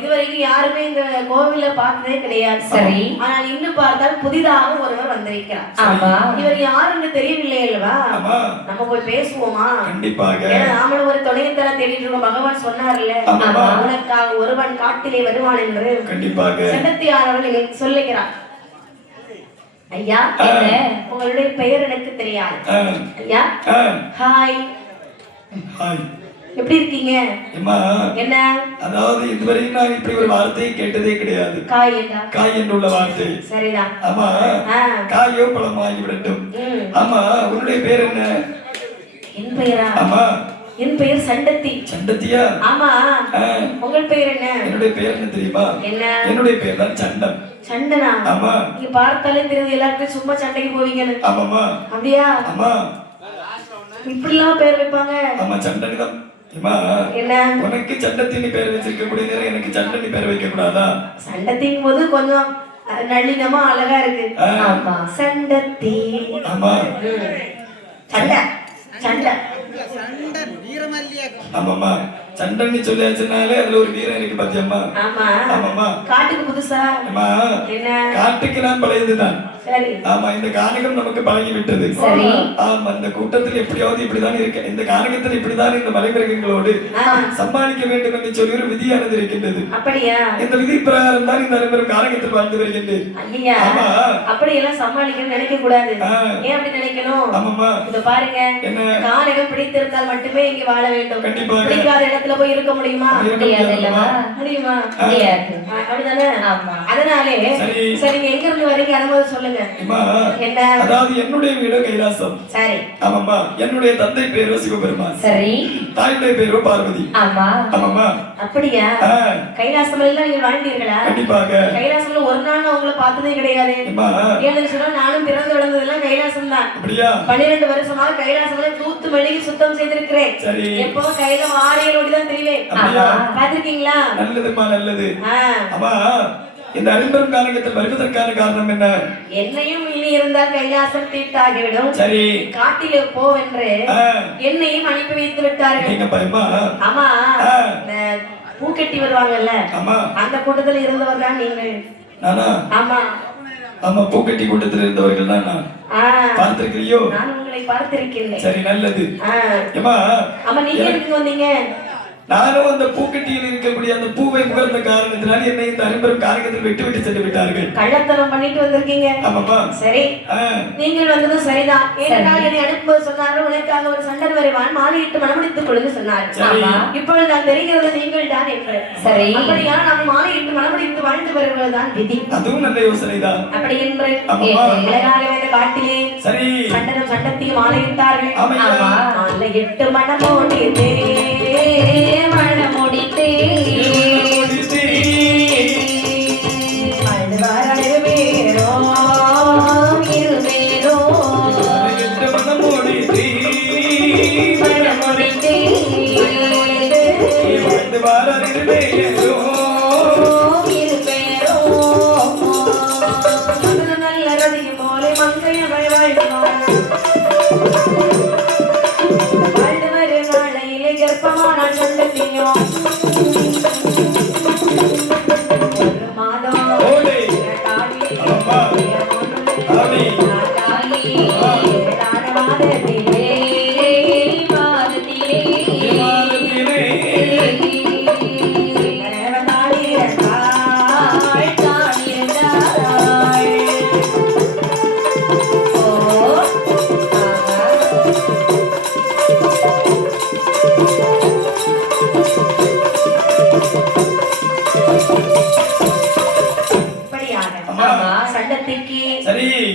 இதுவரைக்கும் யாருமே இந்த கோவில பார்த்ததே கிடையாது. சரி. ஆனால் இன்னும் பார்த்தால் புதிதாக ஒருவர் வந்திருக்கிறார். ஆமா. இவர் யாருன்னு தெரியவில்லை அல்லவா? நம்ம போய் பேசுவோமா? கண்டிப்பாக. நாமளும் ஒரு துணையத்தர தேடிட்டு இருக்கோம். பகவான் சொன்னார்ல, உனக்காக ஒருவன் காட்டிலே வருவான் என்று. கண்டிப்பாக. சண்டத்தியானவர்கள் சொல்லுகிறார், ஐயா உங்களுடைய பெயர் எனக்கு தெரியாது. ஐயா ஹாய். ஹாய். எப்படி இருக்கீங்க? என்ன? அதாவது இதுவரையும் நான் இப்படி ஒரு வார்த்தையை கேட்டதே கிடையாது. காய் என்றா? காய் என்றுள்ள வார்த்தை. சரிதான். ஆமா. காயோ பழமோ ஆகிவிடட்டும். ஆமா. உன்னுடைய பேர் என்ன? என் பெயரா? ஆமா. என் பெயர் சண்டத்தி. சண்டத்தியா? ஆமா. உங்கள் பெயர் என்ன? என்னுடைய பெயர் என்ன தெரியுமா? என்ன? என்னுடைய பெயர் தான் சண்டன். சண்டனா? ஆமா. நீங்க பார்த்தாலே தெரியுது எல்லாருக்கும் சும்மா சண்டைக்கு போவீங்கன்னு. ஆமாமா. அப்படியா? ஆமா. இப்படி எல்லாம் பேர் வைப்பாங்க? ஆமா, சண்டன் தான். உனக்கு சண்டத்தின் பேர் வச்சிருக்க முடியாது, எனக்கு சண்டத்தின் பேர் வைக்க கூடாதா? சண்டத்தின் போது கொஞ்சம் நளினமா அழகா இருக்கு. ஆமா. சண்டத்தி. ஆமா. சண்டை சண்டை ஆமாமா. சண்டன்னு சொல்லியாச்சுனாலே அதுல ஒரு வீரம் இருக்கு பாத்தியம்மா. ஆமா. ஆமாமா. காட்டுக்கு புதுசா? ஆமா. என்ன? காட்டுக்கு நான் பழையதுதான். சரி. ஆமா. இந்த கானகம் நமக்கு பழகி விட்டது. சரி. ஆமா. இந்த கூட்டத்தில் எப்படியாவது இப்படிதான் இருக்கு, இந்த கானகத்தில் இப்படிதான் இந்த மலைமிருகங்களோடு சமாளிக்க வேண்டும் என்று சொல்லி ஒரு விதியானது இருக்கின்றது. அப்படியா? இந்த விதி பிரகாரம் தான் இந்த அனைவரும் கானகத்தில் வாழ்ந்து வருகின்றது. ஐயா. ஆமா. அப்படி எல்லாம் சமாளிக்க நினைக்க கூடாது. ஏன் அப்படி நினைக்கணும்? ஆமாமா. இத பாருங்க, கானகம் பிடித்திருந்தால் மட்டுமே இங்க வாழ வேண்டும். கண்டிப்பா. பிடிக்காத இடத்துல இடத்துல போய் இருக்க முடியுமா? முடியாது அல்லவா? முடியுமா? முடியாது. அப்படிதானே? ஆமா. அதனாலே சரி. சரி நீங்க எங்க இருந்து வரீங்க அதை முதல்ல சொல்லுங்க. அம்மா, என்ன? அதாவது என்னுடைய வீடு கைலாசம். சரி. ஆமாம்மா, என்னுடைய தந்தை பேரு சிவபெருமான். சரி. தாயுடைய பேரு பார்வதி. ஆமா. ஆமாம்மா. அப்படியா? கைலாசம் எல்லாம் நீங்க வாழ்ந்தீர்களா? கண்டிப்பாக. கைலாசம்ல ஒரு நாள் நான் உங்களை பார்த்ததே கிடையாது. ஏன்னு சொன்னா நானும் பிறந்து வளர்ந்ததெல்லாம் கைலாசம் தான். அப்படியா? 12 வருஷமாக கைலாசம்ல தூத்து மெழுகி சுத்தம் செய்திருக்கிறேன். சரி. எப்பவும் கையில வாரியலோடி தான் தெரிவேன். பாத்திருக்கீங்களா? நல்லதுமா, நல்லது. அம்மா, இந்த அரும்பெரும் காரணத்தில் வருவதற்கான காரணம் என்ன? என்னையும் இனி இருந்தால் கைலாசம் தீர்த்தாகிவிடும். சரி. காட்டிலே போவென்று என்னையும் அனுப்பி வைத்து விட்டார்கள். நீங்க பயமா? ஆமா. பூக்கட்டி வருவாங்கல்ல, ஆமா, அந்த கூட்டத்தில் இருந்தவர் தான் நீங்கள். நானா? ஆமா. ஆமா, பூக்கட்டி கூட்டத்தில் இருந்தவர்கள் தான் நான். பார்த்திருக்கிறியோ? நான் உங்களை பார்த்திருக்கிறேன். சரி, நல்லது. ஆமா, நீங்க எதுக்கு வந்தீங்க? நானும் அந்த பூக்கட்டியில் இருக்கக்கூடிய அந்த பூவை முகர்ந்த காரணத்தினால் என்னை இந்த அரும்பெரும் காரணத்தில் விட்டு விட்டு சென்று விட்டார்கள். கள்ளத்தனம் பண்ணிட்டு வந்திருக்கீங்க. ஆமாமா. சரி, நீங்கள் வந்ததும் சரிதான். ஏனென்றால் என்னை அனுப்பும்போது சொன்னார்கள் உனக்காக ஒரு சண்டன் வருவான், மாலையிட்டு மனமுடித்துக் கொள்ளுன்னு சொன்னார். இப்பொழுது நான் தெரிகிறது நீங்கள் தான் என்று. சரி, அப்படியா? நாம் மாலையிட்டு மனமுடித்து வாழ்ந்து வருவதுதான் விதி. அதுவும் நல்ல யோசனைதான். அப்படி என்று இளைஞராக காட்டிலே சரி சண்டனும் சண்டத்தையும் மாலையிட்டார்கள். மாலை 8 மணமோடி மணமுடித்தே இருவேரோ மணமுடித்தே நல்ல ரதியும் போலே மங்கைய கர்ப்பமான சந்ததியும்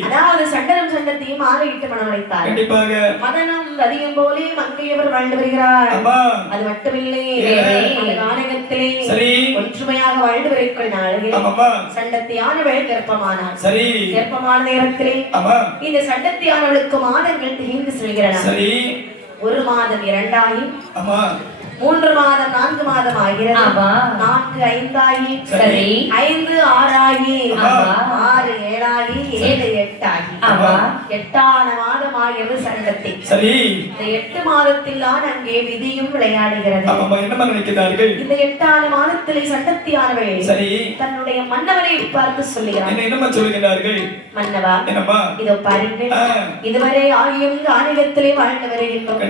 அதாவது சண்டனம் சண்டத்தையும் மாலையிட்டு மனமடைத்தார். மதனம் ரதியும் போலே மங்கையவர் வாழ்ந்து வருகிறார். அது மட்டுமில்லை, அந்த கானகத்திலே ஒற்றுமையாக வாழ்ந்து வருகிற நாளில் சண்டத்தியானவள் கர்ப்பமானார். கர்ப்பமான நேரத்திலே இந்த சண்டத்தியானவளுக்கு மாதங்கள் திகிந்து செல்கிறன. 1 மாதம் 2 ஆகி 3 மாதம் 4 மாதம் ஆகிறது. 4 5 ஆகி 5 6 ஆகி 6 7 ஆகி 7 8 ஆகி 8ஆன மாதம் ஆகிறது சண்டத்தை. இந்த 8 மாதத்தில் தான் அங்கே விதியும் விளையாடுகிறது. இந்த 8ஆன மாதத்திலே சண்டத்தியானவள் தன்னுடைய மன்னவனை பார்த்து சொல்லுகிறார். மன்னவா, இதோ பாருங்கள், இதுவரை ஆகியும் கானகத்திலே வாழ்ந்து வருகின்றோம்.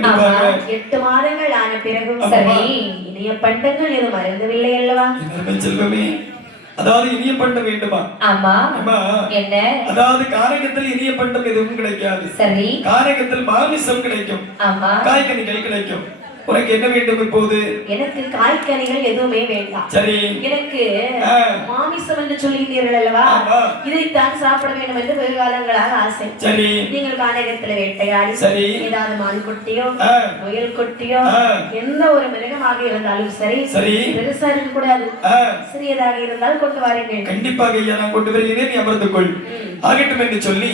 8 மாதங்கள் ஆன பிறகும் இனிய பண்டங்கள் எதுவும் மறந்தவில்லை அல்லவா? செல்வமே, அதாவது இனிய பண்டம் வேண்டுமா? ஆமா. என்ன? அதாவது காரகத்தில் இனிய பண்டம் எதுவும் கிடைக்காது. சரி. காரகத்தில் மாமிசம் கிடைக்கும். ஆமா. காய்கனிகள் கிடைக்கும். உனக்கு என்ன வேண்டும் இப்போது? எனக்கு காய்கனிகள் எதுவுமே வேண்டாம். சரி. எனக்கு மாமிசம் என்று சொல்லுகிறீர்கள் அல்லவா, இதைத்தான் சாப்பிட வேண்டும் என்று வெகு காலங்களாக ஆசை. சரி. நீங்கள் கானகத்தில் வேட்டையாடி ஏதாவது மான் குட்டியோ முயல் குட்டியோ எந்த ஒரு மிருகமாக இருந்தாலும் சரி, பெருசா இருக்க கூடாது, சிறியதாக இருந்தால் கொண்டு வாருங்கள். கண்டிப்பாக ஐயா, நான் கொண்டு வருகிறேன், நீ அமர்ந்து கொள். ஆகட்டும் என்று சொல்லி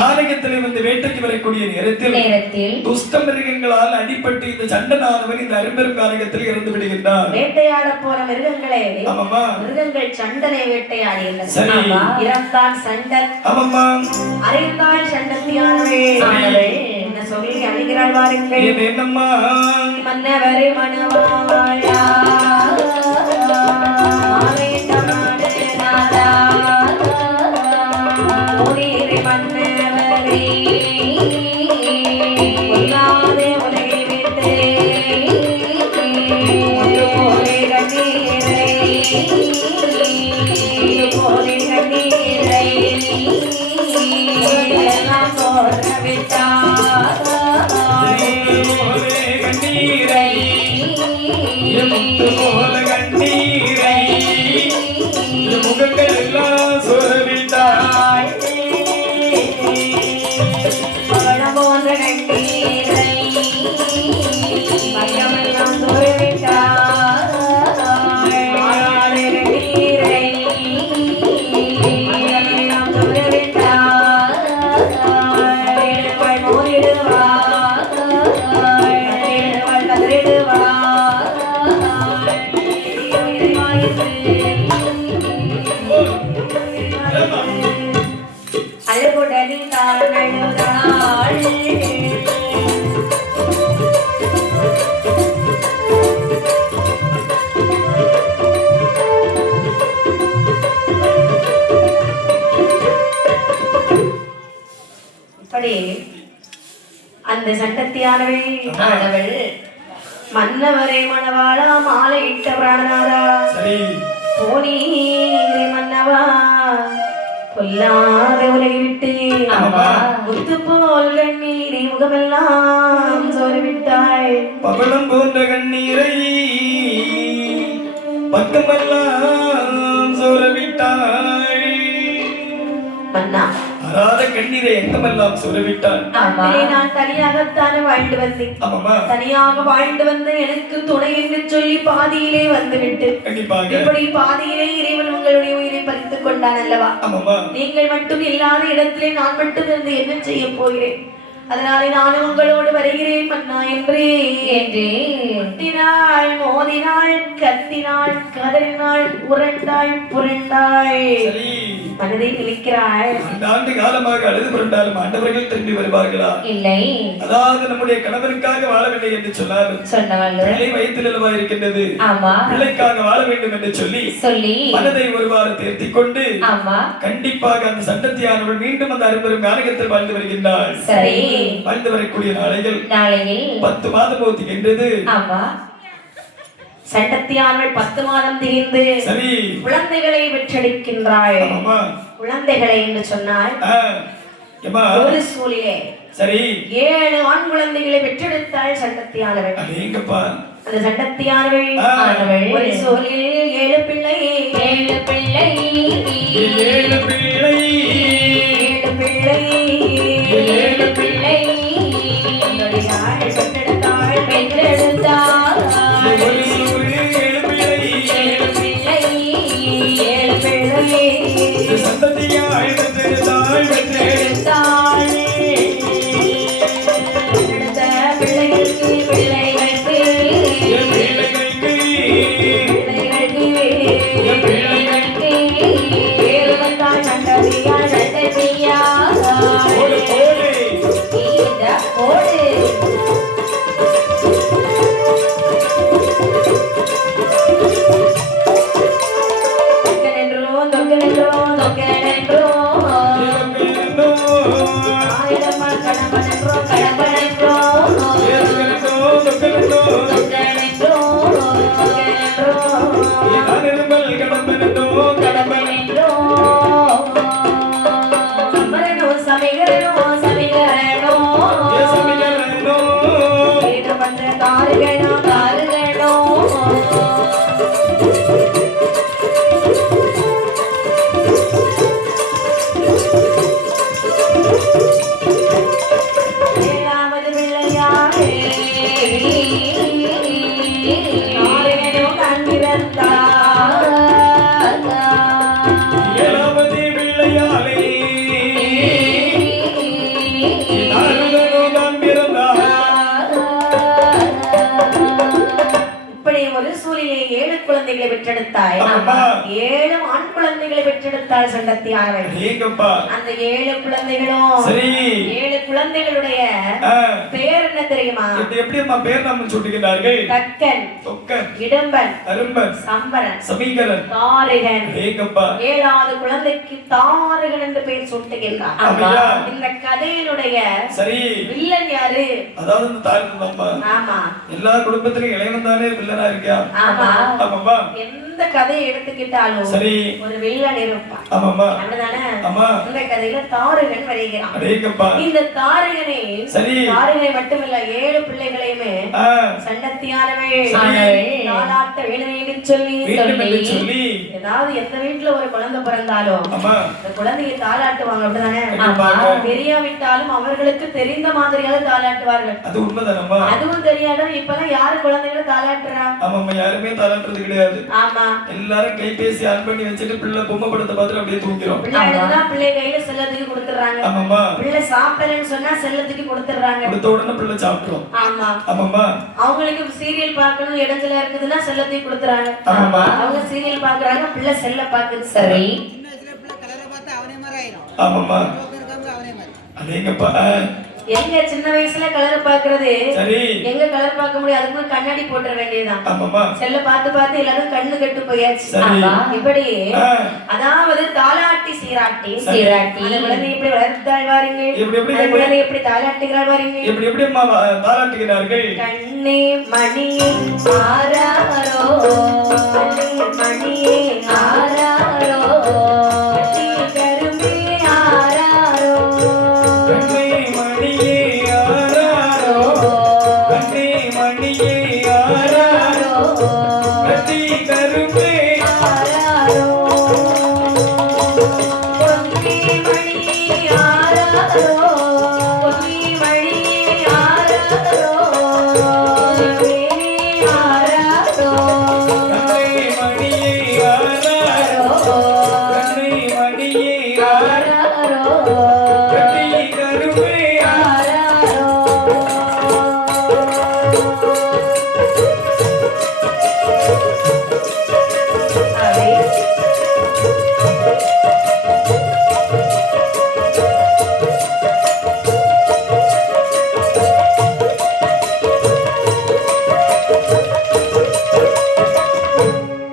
கானகத்தில் வந்து வேட்டைக்கு வரக்கூடிய நேரத்தில் துஷ்ட மிருகங்களால் அடிபட்டு இந்த சண்டனானவன் இந்த அரும்பெரும் கானகத்தில் இறந்து விடுகின்றார். வேட்டையாட போன மிருகங்களே, மிருகங்கள் சண்டனை வேட்டையாடியது. இறந்தான் சண்டன், அறிந்தாள் சண்டத்தியானவள். என்ன சொல்லி அழுகிறாள் வாருங்கள். என்னம்மா? மன்னவரே மணவாளா, முத்து போல கண்ணீரை முகங்கள் எல்லாம் சொரவிட்டாய் பவளம் போன்ற கண்ணீரை மயமெல்லாம் சொரவிட்டாய் மாறாத கண்ணீரை மயமெல்லாம் சொரவிட்டாய் மோதிடுவாய் அழுகுடனி தான் அழுதாள் இப்படி அந்த சண்டத்தியானவள் மன்னவரை மணவாளா மாலையிட்ட பிராணநாதா சரி போனீரே மன்னவா பொல்லாத உலகை விட்டு ஆமா. முத்து போல் கண்ணீரை முகமெல்லாம் சோர்விட்டாய் பவளம் போன்ற கண்ணீரை பக்கமெல்லாம் சொரவிட்டாய் மன்னா அறாத கண்ணீரை எங்கமெல்லாம் சொரவிட்டாள் நாட்டிலே நான் தனியாகத்தானே வாழ்ந்து வந்தேன் ஆமாமா தனியாக வாழ்ந்து வந்து எனக்கு துணை என்று சொல்லி பாதியிலே வந்துவிட்டு கண்டிப்பாக இப்படி பாதியிலே இறைவன் உங்களுடைய உயிரை பறித்துக் கொண்டான் அல்லவா ஆமாமா நீங்கள் மட்டும் இல்லாத இடத்திலே நான் மட்டும் இருந்து என்ன செய்ய போகிறேன் அதனாலே நானும் உங்களோடு வருகிறேன் மன்னா என்று முட்டினாள் மோதினாள் கத்தினாள் கதறினாள் உருண்டாள் புரண்டாள் சரி மனதை விழிக்கிறாள் ஆண்டு காலமாக அழுது புரண்டாலும் ஆண்டவர்கள் திரும்பி வருவார்களா இல்லை அதாவது நம்முடைய கணவருக்காக வாழவில்லை என்று சொன்னாலும் பிள்ளை வயிற்றில் அல்லவா இருக்கின்றது ஆமா பிள்ளைக்காக வாழ வேண்டும் என்று சொல்லி மனதை ஒருவாறு தேர்த்தி கொண்டு ஆமா கண்டிப்பாக அந்த சண்டத்தியானவள் மீண்டும் அந்த அரும்பெரும் காலகத்தில் வாழ்ந்து வருகின்றாள் சரி வாழ்ந்து வரக்கூடிய நாளையில் 10 மாதம் போத்துகின்றது ஆமா சண்டத்தியானவள் 10 மாதம் தீர்ந்து சரி குழந்தைகளை பெற்றெடுக்கின்றாள் ஆமா குழந்தைகளை என்று சொன்னால் ஏமா ஒரு சூழிலே சரி 7 ஆண் குழந்தைகளை பெற்றெடுத்தாள் சண்டத்தியானவள் அடேங்கப்பா அந்த சண்டத்தியானவள் ஒரு சூழில் 7 பிள்ளை 7 பிள்ளை 7 பிள்ளை 7 பிள்ளை 7 பிள்ளை பெற்றெடுத்தாள் ஒரு சூரியன் 7 பிள்ளை 7 பிள்ளை 7 பிள்ளை சந்ததியாய் பெற்றெடுத்தாள் பெற்றெடுத்தாள் பெற்றெடுத்த பிள்ளைகளுக்கு பிள்ளைகளுக்கு பிள்ளைகளுக்கு பேரு வந்தாள் சண்டதியாள் சண்டதியா ஓடு ஓடு ஓடு குழந்தைகளை பெற்றெடுத்தாய். 7 ஆண் குழந்தைகளை பெற்றெடுத்தாள் சண்டத்தியானவள். அந்த 7 குழந்தைகளும் 7 குழந்தைகளுடைய பெயர் என்ன தெரியுமா? எப்படி அம்மா பேர் நாம சொல்லுகிறார்கள்? தக்கன், தொக்கன், இடம்பன், அரும்பன், சம்பரன், சமீகரன், தாரகன். ஏகப்பா 7வது குழந்தைக்கு தாரகன் என்று பெயர் சூட்டுகின்றார். இந்த கதையினுடைய வில்லன் யாரு? அதாவது இந்த தாரகன் அம்மா. ஆமா. எல்லா குடும்பத்திலும் இளையவன் தானே வில்லனா இருக்கியா? ஆமா. ஆமாமா. எந்த கதையை எடுத்துக்கிட்டாலும் ஒரு வில்லன் இருப்பான். ஆமாமா. அப்படிதானே? ஆமா. இந்த கதையில தாரகன் வருகிறான். அடேங்கப்பா. இந்த தாரகனை தாரகனை மட்டுமல்ல 7 பிள்ளைகளையுமே சண்டத்தியானவள் பிள்ளைகள் தாலாட்ட வேணும் என்று சொல்லி வேண்டும் என்று சொல்லி ஏதாவது எந்த வீட்டுல ஒரு குழந்தை பிறந்தாலும் ஆமா அந்த குழந்தையை தாலாட்டுவாங்க அப்படிதானே கண்டிப்பாக. தெரியாவிட்டாலும் அவர்களுக்கு தெரிந்த மாதிரியாக தாலாட்டுவார்கள். அது உண்மைதானம்மா. அதுவும் தெரியாத இப்பெல்லாம் யாரு குழந்தைகளை தாலாட்டுறா? ஆமாம்மா, யாருமே தாளாட்டுறது கிடையாது. ஆமா, எல்லாரும் கைபேசி ஆன் பண்ணி வச்சுட்டு பிள்ளை பொம்மை படத்தை பார்த்துட்டு அப்படியே தூங்கிறோம். பிள்ளைகளுக்கு பிள்ளை கையில செல்லத்துக்கு கொடுத்துறாங்க. ஆமாம்மா, பிள்ளை சாப்பிடலன்னு சொன்னா செல்லத்துக்கு கொடுத்துறாங்க. கொடுத்த உடனே பிள்ளை சாப்பிட்டுரும். ஆமா, ஆமாம்மா, அவங்களுக்கு சீரியல் பார்க்கணும் இடத்துல இருக்குதுன்னா செல்லத்துக்கு கொடுத்துறாங்க. ஆமாம்மா, அவங்க சீரியல் பாக்குறாங்க, பிள்ளை செல்ல பாக்குது. சரி ஆமாம்மா, அதேங்கப்பா. எங்க சின்ன வயசுல கலர் பாக்குறது, சரி எங்க கலர் பார்க்க முடியும்? அதுக்கு கண்ணாடி போட்டுற வேண்டியதுதான். ஆமாம்மா, செல்ல பார்த்து பார்த்து எல்லாரும் கண்ணு கெட்டு போயாச்சு. சரி. இப்படி ஆ. அதாவது தாலாட்டி சீராட்டி சீராட்டி. அந்த குழந்தை எப்படி வளர்த்தாள் வாருங்க, எப்படி எப்படி அந்த குழந்தை எப்படி தாலாட்டுகிறாள் வாருங்க. எப்படி எப்படி அம்மா தாளாட்டுகிறார்கள்? கண்ணே மணியே ஆராரோ, கண்ணே மணியே ஆராரோ, கட்டி கரும்பே ஆராரோ, கண்ணே மணியே ஆராரோ, கண்ணே மணியே ஆராரோ, கட்டி கரும்பே ஆராரோ, பொன்னி மணியே ஆராரோ, பொன்னி மணியே ஆராரோ, பொன்னி ஆராரோ, கண்ணே மணியே ஆராரோ, கண்ணே மணியே ஆராரோ, கட்டி கரும்பே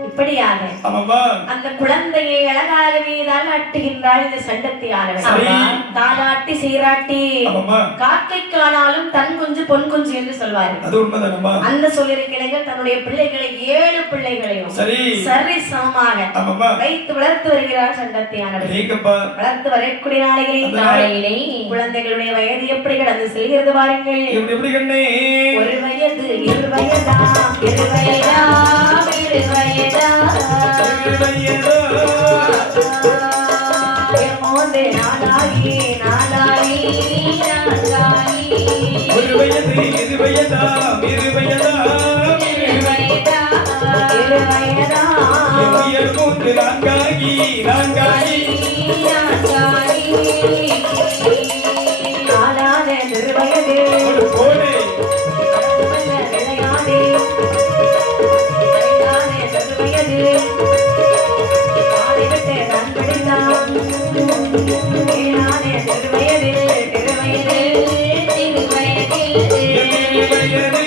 இப்படியாக ஆமாம்மா, அந்த குழந்தையை அழகாகவே தாலாட்டுகின்றாள் இந்த சண்டத்தை சரி. தாலாட்டி சீராட்டி ஆமாம்மா, காக்கைக்கானாலும் தன் குஞ்சு பொன் குஞ்சு என்று சொல்வார்கள். அது உண்மைதானம்மா. அந்த சொல்லிருக்கிறீர்கள் தன்னுடைய பிள்ளைகளை 7 பிள்ளைகளையும் சரி சரி சமமாக ஆமாம்மா, வைத்து வளர்த்து வருகிறார் சண்டத்தையானவர். அதேங்கப்பா. வளர்த்து வரக்கூடிய நாளைகளில் நாளையிலே குழந்தைகளுடைய வயது எப்படி கடந்து செல்கிறது பாருங்கள். எப்படி எப்படி கண்ணே? ஒரு வயது 2 வயதா 2 வயதா 2 வயதா வயதா, மூன்று நாளாகி நாளாகி நாளாகி ஒரு வயது 2 வயதா 2 வயதா, 2 வயதா 2 வயதா உயர் மூன்று நான்காகி நான்காகி நாளான 2 வயது ஒரு கோடை விளையாடு நாளான 2 வயது ஆடிவிட்டு நான் பிடித்தான் நாளான 2 வயது 2 வயது 2 வயது வயது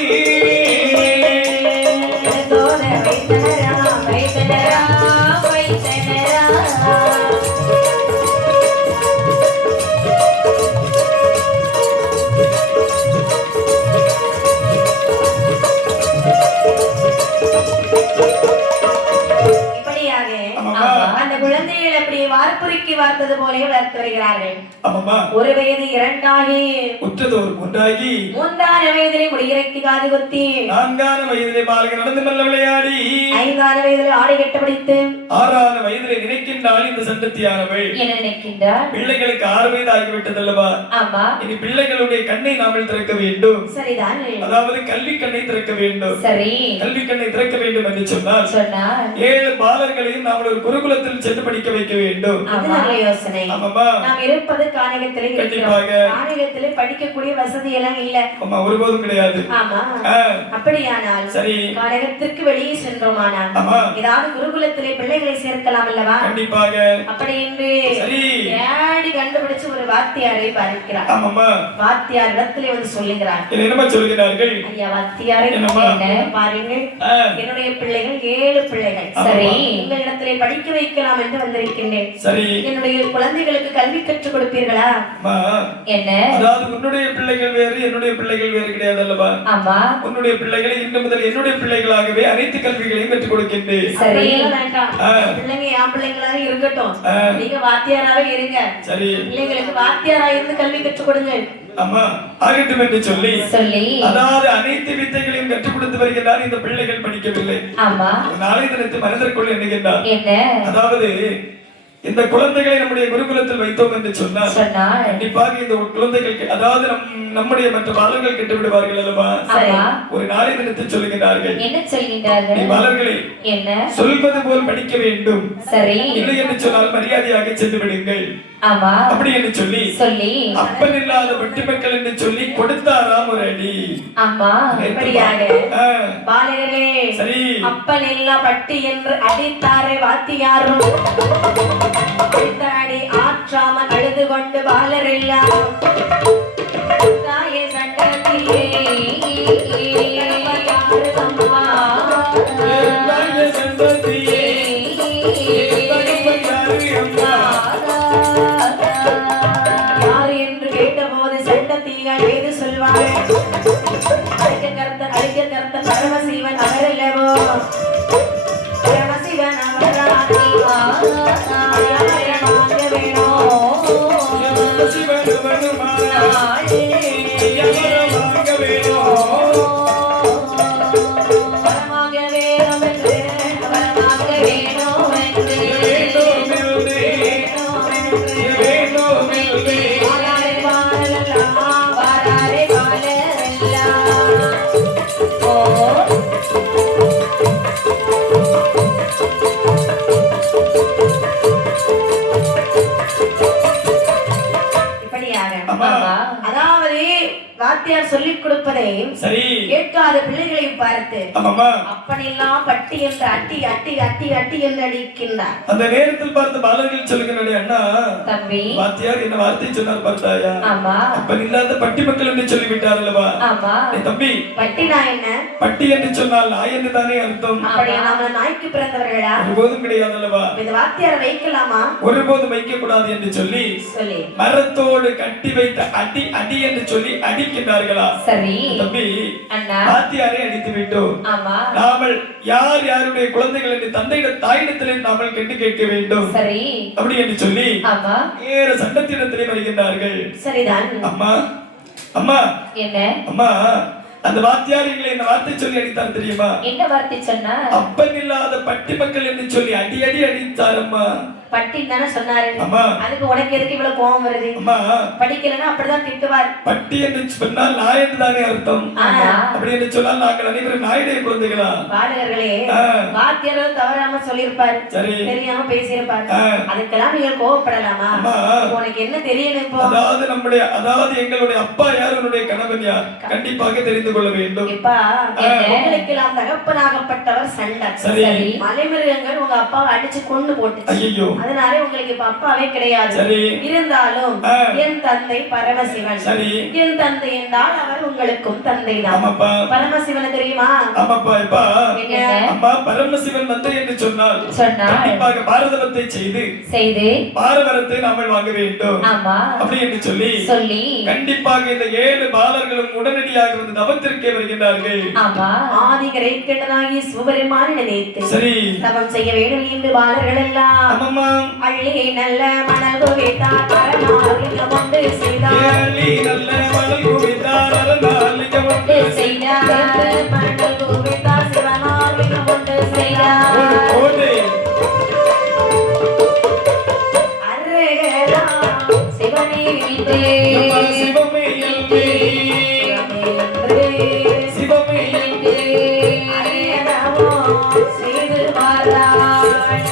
தோட வைத்தனரா வைத்தனரா வைத்தனரா இப்படியாக ஆமாம்மா, அந்த குழந்தைகள் அப்படி வார்ப்புரிக்கு வார்த்தது போலே வளர்த்து வருகிறார்கள். ஆமாம்மா, ஒரு வயது 2 ஆகி உற்றதோர் ஒன்றாகி 3ஆன வயதிலே முடியிறக்கி காது குத்தி 4ஆன வயதிலே பாலக நடந்து மெல்ல விளையாடி 5ஆன வயதிலே ஆடை கட்ட பிடித்து 6ஆன வயதிலே நினைக்கின்றாள் இந்த சண்டத்தியானவள். என்ன நினைக்கின்றார்? பிள்ளைகளுக்கு 6 வயது ஆகிவிட்டதல்லவா? ஆமா இனி பிள்ளைகளுடைய கண்ணை நாமல் திறக்க வேண்டும். சரிதான். அதாவது கல்வி கண்ணை திறக்க வேண்டும். சரி கல்வி கண்ணை திறக்க வேண்டும் என்று சொன்னால் சொன்னார். 7 பாலர்களையும் நாம் ஒரு குருகுலத்தில் சென்று படிக்க வைக்க வேண்டும். அது நல்ல யோசனை. ஆமாம்மா, நாம் இருப்பது கானகத்திலே இருக்கிறோம். கண்டிப்பாக. கானகத்திலே படிக்கக்கூடிய வசதி எல்லாம் இல்ல. ஆமா, ஒருபோதும் கிடையாது. ஆமா, ஆ, அப்படியானால் சரி. கானகத்திற்கு வெளியே சென்றோமானால் ஆமா, ஏதாவது குருகுலத்திலே பிள்ளைகளை சேர்க்கலாம் அல்லவா? கண்டிப்பாக. அப்படி என்று சரி. தேடி கண்டுபிடிச்சு ஒரு வாத்தியாரை பார்க்கிறார். ஆமாம்மா, வாத்தியார் இடத்திலே வந்து சொல்லுகிறார். என்னமா சொல்கிறார்கள்? ஐயா வாத்தியாரை, என்னம்மா? என்ன பாருங்கள், ஆ, என்னுடைய பிள்ளைகள் 7 பிள்ளைகள். சரி உங்களிடத்திலே படிக்க வைக்கலாம் என்று வந்திருக்கின்றேன். சரி என்னுடைய குழந்தைகளுக்கு கல்வி கற்றுக் கொடுப்பீர்களா? அம்மா, என்ன? அதாவது உன்னுடைய பிள்ளைகள் வேறு என்னுடைய பிள்ளைகள் வேறு கிடையாது அல்லவா? ஆமா. உன்னுடைய பிள்ளைகளை இன்று முதல் என்னுடைய பிள்ளைகளாகவே அனைத்து கல்விகளையும் கற்றுக் கொடுக்கின்றேன். சரி. வேண்டாம். ஆ. பிள்ளைங்க என் பிள்ளைங்களாக இருக்கட்டும். ஆ. நீங்க வாத்தியாராவே இருங்க. சரி. பிள்ளைங்களுக்கு வாத்தியாரா இருந்து கல்வி கற்றுக் கொடுங்க. அம்மா, ஆகட்டும் என்று சொல்லி சொல்லி அதாவது அனைத்து வித்தைகளையும் கற்றுக் கொடுத்து வருகிறார். இந்த பிள்ளைகள் படிக்கவில்லை. ஆமா. நாளை தினத்தை மனதிற்குள் எண்ணுகின்றார். என்ன? அதாவது இந்த குழந்தைகளை நம்முடைய குருகுலத்தில் வைத்தோம் என்று சொன்னால் சொன்னால் கண்டிப்பாக இந்த குழந்தைகள் அதாவது நம்முடைய மற்ற பாலர்கள் கெட்டு விடுவார்கள் அல்லவா? ஆமா. ஒரு நாளை தினத்தை சொல்லுகிறார்கள். என்ன சொல்கின்றார்கள்? நீ பாலர்களை என்ன? சொல்வது போல் படிக்க வேண்டும். சரி. இல்லை என்று சொன்னால் மரியாதையாக சென்று விடுங்கள். ஆமா. அப்படி என்று சொல்லி சொல்லி அப்பன் இல்லாத வெட்டி மக்கள் என்று சொல்லி கொடுத்தாராம் ஒரு அடி. ஆமா. அப்படியாக ஆ. பாலகரே, சரி. அப்பன் இல்லா பட்டி என்று அடித்தாரே வாத்தியாரும். அடித்த அடி ஆற்றாமல் அழுது கொண்டு பாலரெல்லாம் தாயே சண்டத்திலே யாரு அம்மா? தாயே சந்ததியே, தகப்பன் யாரு அம்மா? யாரு என்று கேட்டபோது சண்டத்தீகள் ஏது சொல்வார்? அழிக்க கர்த்த பரமசிவன் அவரல்லவோ? பரமசிவன் அவரானே வாங்க வேணும். சிவன் வருமானா, எவரும் வாங்க வேணும். வரமாக வேணும் என்று, வரமாக வேணும் என்று, வேண்டும் என்று, வேண்டும் என்று. வாராரே வாழலாம், வாராரே வாழலாம். ஓ இப்படியாக அம்மா, அதாவது வாத்தியார் சொல்லிக் கொடுப்பதை சரி. கேட்காத பிள்ளைகளை பார்த்து ஆமாம்மா. அப்பனெல்லாம் பட்டி என்று அட்டி அட்டி அட்டி அட்டி என்று அடிக்கின்றார். அந்த நேரத்தில் பார்த்த பாலர்கள் சொல்லுகிறாரே, அண்ணா தம்பி. வாத்தியார் என்ன வார்த்தை சொன்னார் பார்த்தாயா? ஆமா. அப்பன் இல்லாத பட்டி மக்கள் என்று சொல்லிவிட்டார் அல்லவா? ஆமா. ஏய் தம்பி, பட்டினா என்ன? பட்டி என்று சொன்னால் நாய் என்று தானே அர்த்தம். அப்படியா நாம நாய்க்கு பிறந்தவர்களா? ஒருபோதும் கிடையாது அல்லவா? இந்த வாத்தியாரை வைக்கலாமா? ஒருபோதும் வைக்க கூடாது என்று சொல்லி சொல்லி மரத்தோடு கட்டி வைத்த அடி அடி என்று சொல்லி அடிக்கின்றார்களா? சரி. தம்பி, அண்ணா. வாத்தியாரை அடித்து விட்டோம். ஆமா. நாமல் யார் யாருடைய குழந்தைகள் என்று தந்தையிடம் தாயிடத்திலே நாமல் கண்டு கேட்க வேண்டும். சரி. அப்படி என்று சொல்லி ஆமா. வேற சண்டத்திடத்திலே வருகின்றார்கள். சரிதான். அம்மா, அம்மா, என்ன? அம்மா, அந்த வாத்தியார் எங்களை என்ன வார்த்தை சொல்லி அடித்தார் தெரியுமா? என்ன வார்த்தை சொன்னா? அப்பன் இல்லாத பட்டி மக்கள் என்று சொல்லி அடி அடி அடித்தார் அம்மா. பட்டி தானே சொன்னாரு. அம்மா, அதுக்கு உனக்கு எதுக்கு இவ்வளவு கோபம் வருது? அம்மா, படிக்கலன்னா அப்படிதான் திட்டுவார். பட்டி என்று சொன்னால் நாய் என்று தானே அர்த்தம். ஆமா. அப்படி என்று சொன்னால் நாங்கள் அனைவரும் நாயுடைய குழந்தைகளா? பாலகர்களே, ஆ. வாத்தியார் தவறாம சொல்லியிருப்பார், சரி. தெரியாம பேசியிருப்பார். ஆ. அதுக்கெல்லாம் நீங்கள் கோவப்படலாமா? அம்மா. உனக்கு என்ன தெரியணும் இப்போ? அதாவது எங்களுடைய அப்பா யார், உன்னுடைய கணவன் யார், கண்டிப்பாக தெரிந்து கொள்ள வேண்டும். இப்பா, என்ன? உங்களுக்கெல்லாம் தகப்பனாகப்பட்டவர் சண்டை. சரி. மலைமிருகங்கள் உங்க அப்பாவை அடிச்சு கொண்டு போட்டுச்சு. ஐயோ. அதனால உங்களுக்கு இப்ப அப்பாவே கிடையாது. சரி. இருந்தாலும் ஆ. என் தந்தை பரமசிவன். சரி. என் தந்தை என்றால் அவர் உங்களுக்கும் தந்தை தான். ஆமாப்பா. பரமசிவனை தெரியுமா? ஆமாப்பா. இப்பா, என்ன? அம்மா, பரமசிவன் தந்தை என்று சொன்னால் சொன்னால் கண்டிப்பாக பாரதவத்தை செய்து பாரவரத்தை நாமல் வாங்க வேண்டும். ஆமா. அப்படி என்று சொல்லி சொல்லி கண்டிப்பாக இந்த 7 பாலர்களும் உடனடியாக வந்து தவத்திற்கே வருகின்றார்கள். ஆமா. ஆதி கிரேக்கனாகி சிவபெருமான் நினைத்து சரி. தவம் செய்ய வேண்டும் என்று பாலர்கள் எல்லாம் ஆமாம்மா. அள்ளி நல்ல மணல் குவித்தார், பரமாலிங்கம் ஒன்று செய்தார். ஏழி நல்ல மணல் குவித்தார், அரணாலிங்கம் ஒன்று செய்தார். மணல் குவித்தார், சிவனாலிங்கம் ஒன்று செய்தார். ஓடு. அருகேலா சிவனே விழித்தே, அம்மா, சிவமே இயல்பே, சிவமே இயல்பே. அரியனவோ செய்து வாராள்.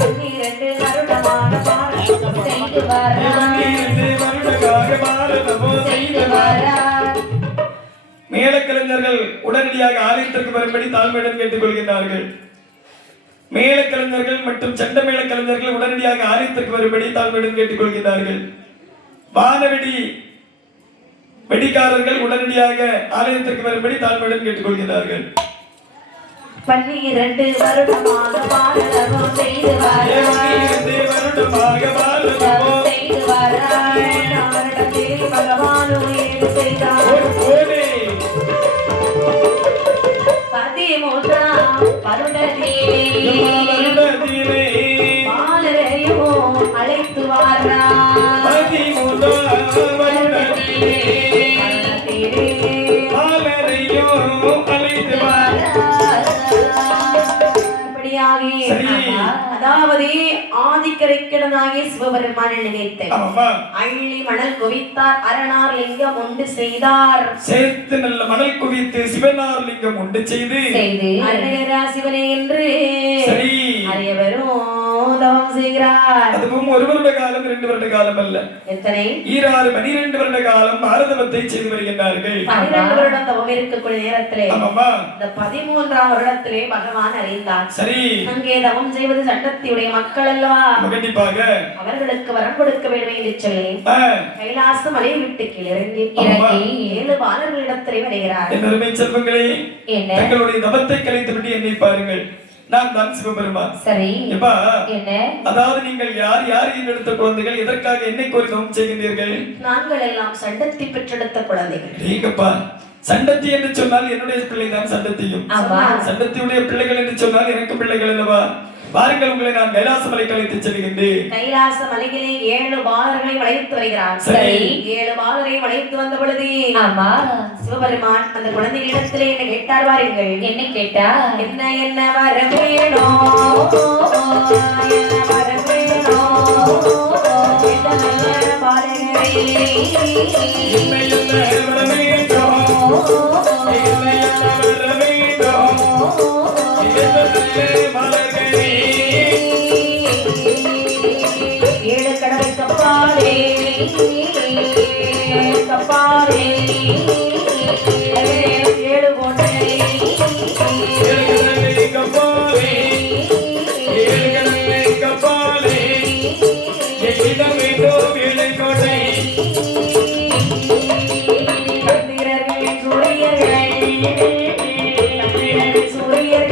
பன்னிரண்டு வருடமான பாரதம் செய்து வாராள். 12 வருடமாக பாரதமோ செய்து வாரார். மேலக்கலைஞர்கள் உடனடியாக ஆலயத்திற்கு வரும்படி தாழ்மையுடன் கேட்டுக் கொள்கின்றார்கள். மேலக்கலைஞர்கள் மற்றும் சண்ட மேலக்கலைஞர்கள் உடனடியாக ஆலயத்திற்கு வரும்படி தாழ்மையுடன் கேட்டுக் கொள்கின்றார்கள். வானவெடி வெடிக்காரர்கள் உடனடியாக ஆலயத்திற்கு வரும்படி தாழ்மையுடன் கேட்டுக்கொள்கிறார்கள். 12 வருடமாக பாரதம் செய்து பகவானும் ஏது செய்தார். 13ஆம் வருடத்திலே பாலரையும் அழைத்து வாரார். 13ஆம் வருடத்திலே பாலரையும் அழைத்து வாரார். அதாவது ஆதிக்கரைக்கிடனாகிய சிவபெருமான் நினைத்து அள்ளி மணல் குவித்தார். அரணார் லிங்கம் உண்டு செய்தார். சேர்த்து நல்ல மணல் குவித்து சிவனார் லிங்கம் உண்டு செய்து அரணரா சிவனே என்று அறியவரும் தவம் செய்கிறார். அதுவும் 1 வருட காலம் 2 வருட காலம் அல்ல, எத்தனை 12 வருட காலம் பாரதவத்தை செய்து வருகின்றார்கள். 12 வருடம் தவம் இருக்கக்கூடிய நேரத்திலே இந்த 13ஆம் வருடத்திலே பகவான் அறிந்தார். சரி, அங்கே தவம் செய்வது சண்டத்தியுடைய மக்கள் அல்லவா, கண்டிப்பாக அவர்களுக்கு வரம் கொடுக்க வேண்டும் என்று சொல்லி கைலாச மலையை விட்டு கீழிறங்கி 7 பாலர்களிடத்திலே வருகிறார். என் அருமை செல்வங்களே, தங்களுடைய தவத்தை கலைத்துவிட்டு என்னை பாருங்கள். நான் தான் சிவபெருமான். சரி, எப்பா என்ன? அதாவது நீங்கள் யார் யார் எடுத்த குழந்தைகள், எதற்காக என்னை கோரி தவம் செய்கின்றீர்கள்? நாங்கள் எல்லாம் சண்டத்தி பெற்றெடுத்த குழந்தைகள். நீங்கப்பா சண்டத்தி என்று சொன்னால் என்னுடைய பிள்ளை தான் சண்டத்தியும், சண்டத்தியுடைய பிள்ளைகள் என்று சொன்னால் எனக்கு பிள்ளைகள் அல்லவா? பாருங்கள், உங்களை நான் கைலாச மலைக்கு அழைத்து செல்கின்றேன். கைலாச மலையிலே 7 பாலர்களை அழைத்து வருகிறார். சரி, 7 பாலரை அழைத்து வந்த பொழுது சிவபெருமான் அந்த குழந்தைகளிடத்திலே என்ன கேட்டார் பாருங்கள். என்ன கேட்டா? என்ன என்ன வர வேணும், என்ன வர வேணும், என்ன பாலகரை என்ன வர வேண்டும், வர வேண்டும், ஏழு கடலை கப்பாலே கப்பாலே 7 கோட்டை கப்பாலே 7 கப்பாலே எங்கிடம் வேண்டும் 7 கோட்டை சூரியர்கள்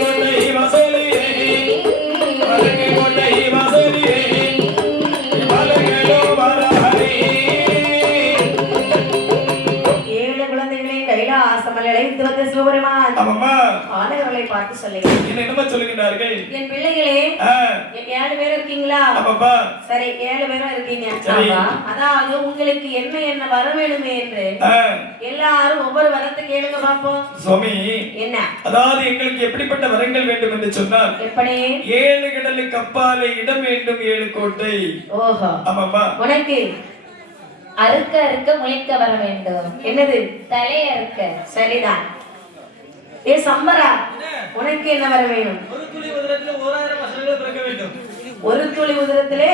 கொண்டை வாசலிலே மலக்கு கொண்டை வாசலிலே மலங்களோ வராதே. ஏழு குழந்தைகளை கைலாசமலை அழைத்து வந்த சிவபெருமான் ஆமாம்மா. பாலகர்களை பார்த்து சொல்லுங்கள். என்னமா சொல்லுகிறார்கள்? என் பிள்ளைகளே, என் 7 பேர் இருக்கீங்களா? ஆமாப்பா. சரி, 7 பேரும் இருக்கீங்க. சரி. அதாவது உங்களுக்கு என்ன என்ன வர வேணுமே என்று எல்லாரும் ஒவ்வொரு வரத்தை கேளுங்க பாப்போம். சுவாமி, என்ன? அதாவது எங்களுக்கு எப்படிப்பட்ட வரங்கள் வேண்டும் என்று சொன்னால் எப்படி? 7 கடலுக்கு அப்பாலே இடம் வேண்டும் 7 கோட்டை. ஓஹோ. ஆமாம்மா. உனக்கு அறுக்க அறுக்க முளைக்க வர வேண்டும். என்னது? தலை அறுக்க. சரிதான். ஏ சம்பரா, உனக்கு என்ன வர வேணும்? ஒரு துளி உதிரத்திலே 1000 வசனங்கள் பிறக்க வேண்டும். ஒரு துளி உதிரத்திலே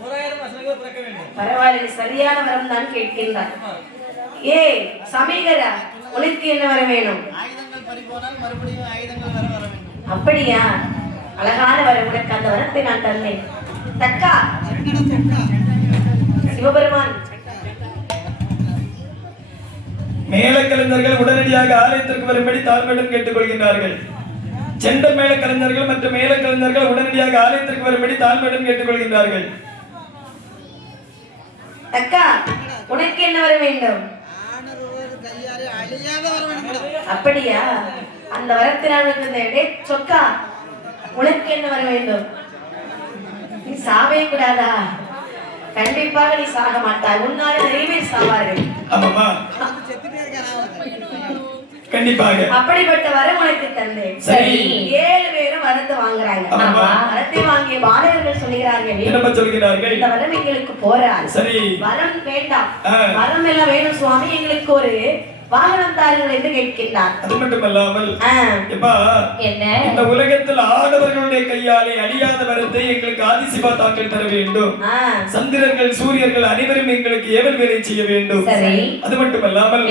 1000 வசனங்கள் பிறக்க வேண்டும். பரவாயில்லை, சரியான வரம் தான் கேட்கின்றார். ஏ சமீகரா, உனக்கு என்ன வர வேணும்? ஆயுதங்கள் பறிபோனால் மறுபடியும் ஆயுதங்கள் வர வேண்டும். அப்படியா? அழகான வரம், உனக்கு அந்த வரத்தை நான் தந்தேன். தக்கா சிவபெருமான், மேலக்கலைஞர்கள் உடனடியாக ஆலயத்திற்கு வரும்படி தாழ்மையுடன் கேட்டுக்கொள்கின்றார்கள். செண்ட மேலக்கலைஞர்கள் மற்றும் மேலக்கலைஞர்கள் உடனடியாக ஆலயத்திற்கு வரும்படி தாழ்மையுடன் கேட்டுக்கொள்கின்றார்கள். தக்கா உனக்கு என்ன வர வேண்டும்? அப்படியா? அந்த வரத்தினால் சொக்கா, உனக்கு என்ன வர வேண்டும்? நீ சாவே கூடாதா? கண்டிப்பாக நீ சாக மாட்டாய். உன்னால நிறைய பேர் சாவார்கள். ஆமாம்மா, கண்டிப்பாக. அப்படிப்பட்ட வரம் உனக்கு தந்தேன். சரி. 7 பேரும் வரத்தை வாங்குறாங்க. ஆமா. வரத்தை வாங்கிய பாலகர்கள் சொல்கிறார்கள், என்னமா சொல்கிறார்கள்? இந்த வரம் எங்களுக்கு போராது. சரி. வரம் வேண்டாம், வரம் எல்லாம் வேணும் சுவாமி, எங்களுக்கு ஒரு வாகனம் தாருங்கள் என்று கேட்கின்றார். அது மட்டுமல்லாமல் என்ன? இந்த உலகத்தில் ஆடவர்களுடைய கையாலே அழியாத வரத்தை எங்களுக்கு ஆதிசிவா தாக்கல் தர வேண்டும். சந்திரர்கள் சூரியர்கள் அனைவரும் எங்களுக்கு ஏவல் வேலை செய்ய வேண்டும். அது மட்டுமல்லாமல்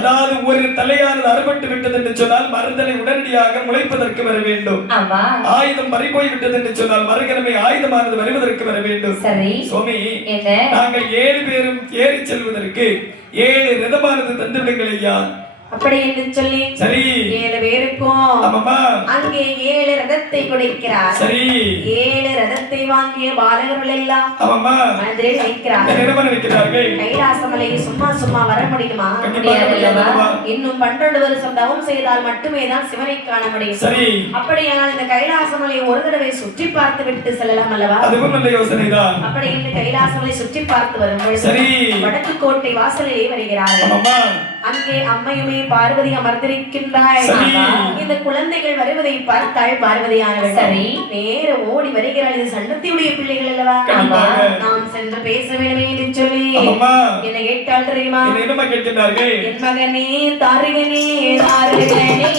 அதாவது ஒரு தலையானது அறுபட்டு விட்டது என்று சொன்னால் மறுதலை உடனடியாக முளைப்பதற்கு வர வேண்டும். ஆயுதம் பறிபோய் விட்டது என்று சொன்னால் மறுகிழமை ஆயுதமானது வருவதற்கு வர வேண்டும். சுவாமி, நாங்கள் 7 பேரும் ஏறி செல்வதற்கு 7 ரதமானது தந்து விடுங்கள் ஐயா. அப்படி என்று சொல்லி சரி 7 பேருக்கும் அங்கே 7 ரதத்தை கொடுக்கிறார். சரி. 7 ரதத்தை வாங்கிய பாலகர்கள் எல்லாம் மனதில் வைக்கிறார்கள். கைலாசமலையை சும்மா சும்மா வர முடியுமா? இன்னும் 12 வருஷம் தவம் செய்தால் மட்டுமே தான் சிவனை காண முடியும். சரி. அப்படியானால் இந்த கைலாசமலையை ஒரு தடவை சுற்றி பார்த்து விட்டு செல்லலாம் அல்லவா? அதுவும் நல்ல யோசனைதான். அப்படி இந்த கைலாசமலை சுற்றி பார்த்து வரும்பொழுது வடக்கு கோட்டை வாசலிலே வருகிறார்கள். அங்கே அம்மையுமே பார்வதி அமர்ந்திருக்கின்றாய். இந்த குழந்தைகள் வருவதை பார்த்தாள் பார்வதியானவள். சரி, நேர ஓடி வருகிறாள். இது சண்டத்தியுடைய பிள்ளைகள் அல்லவா? நாம் சென்று பேச வேண்டுமே என்று சொல்லி என்ன கேட்டாள் தெரியுமா? என்ன கேட்கிறார்கள்? என் மகனே தாருகனே தாருகனே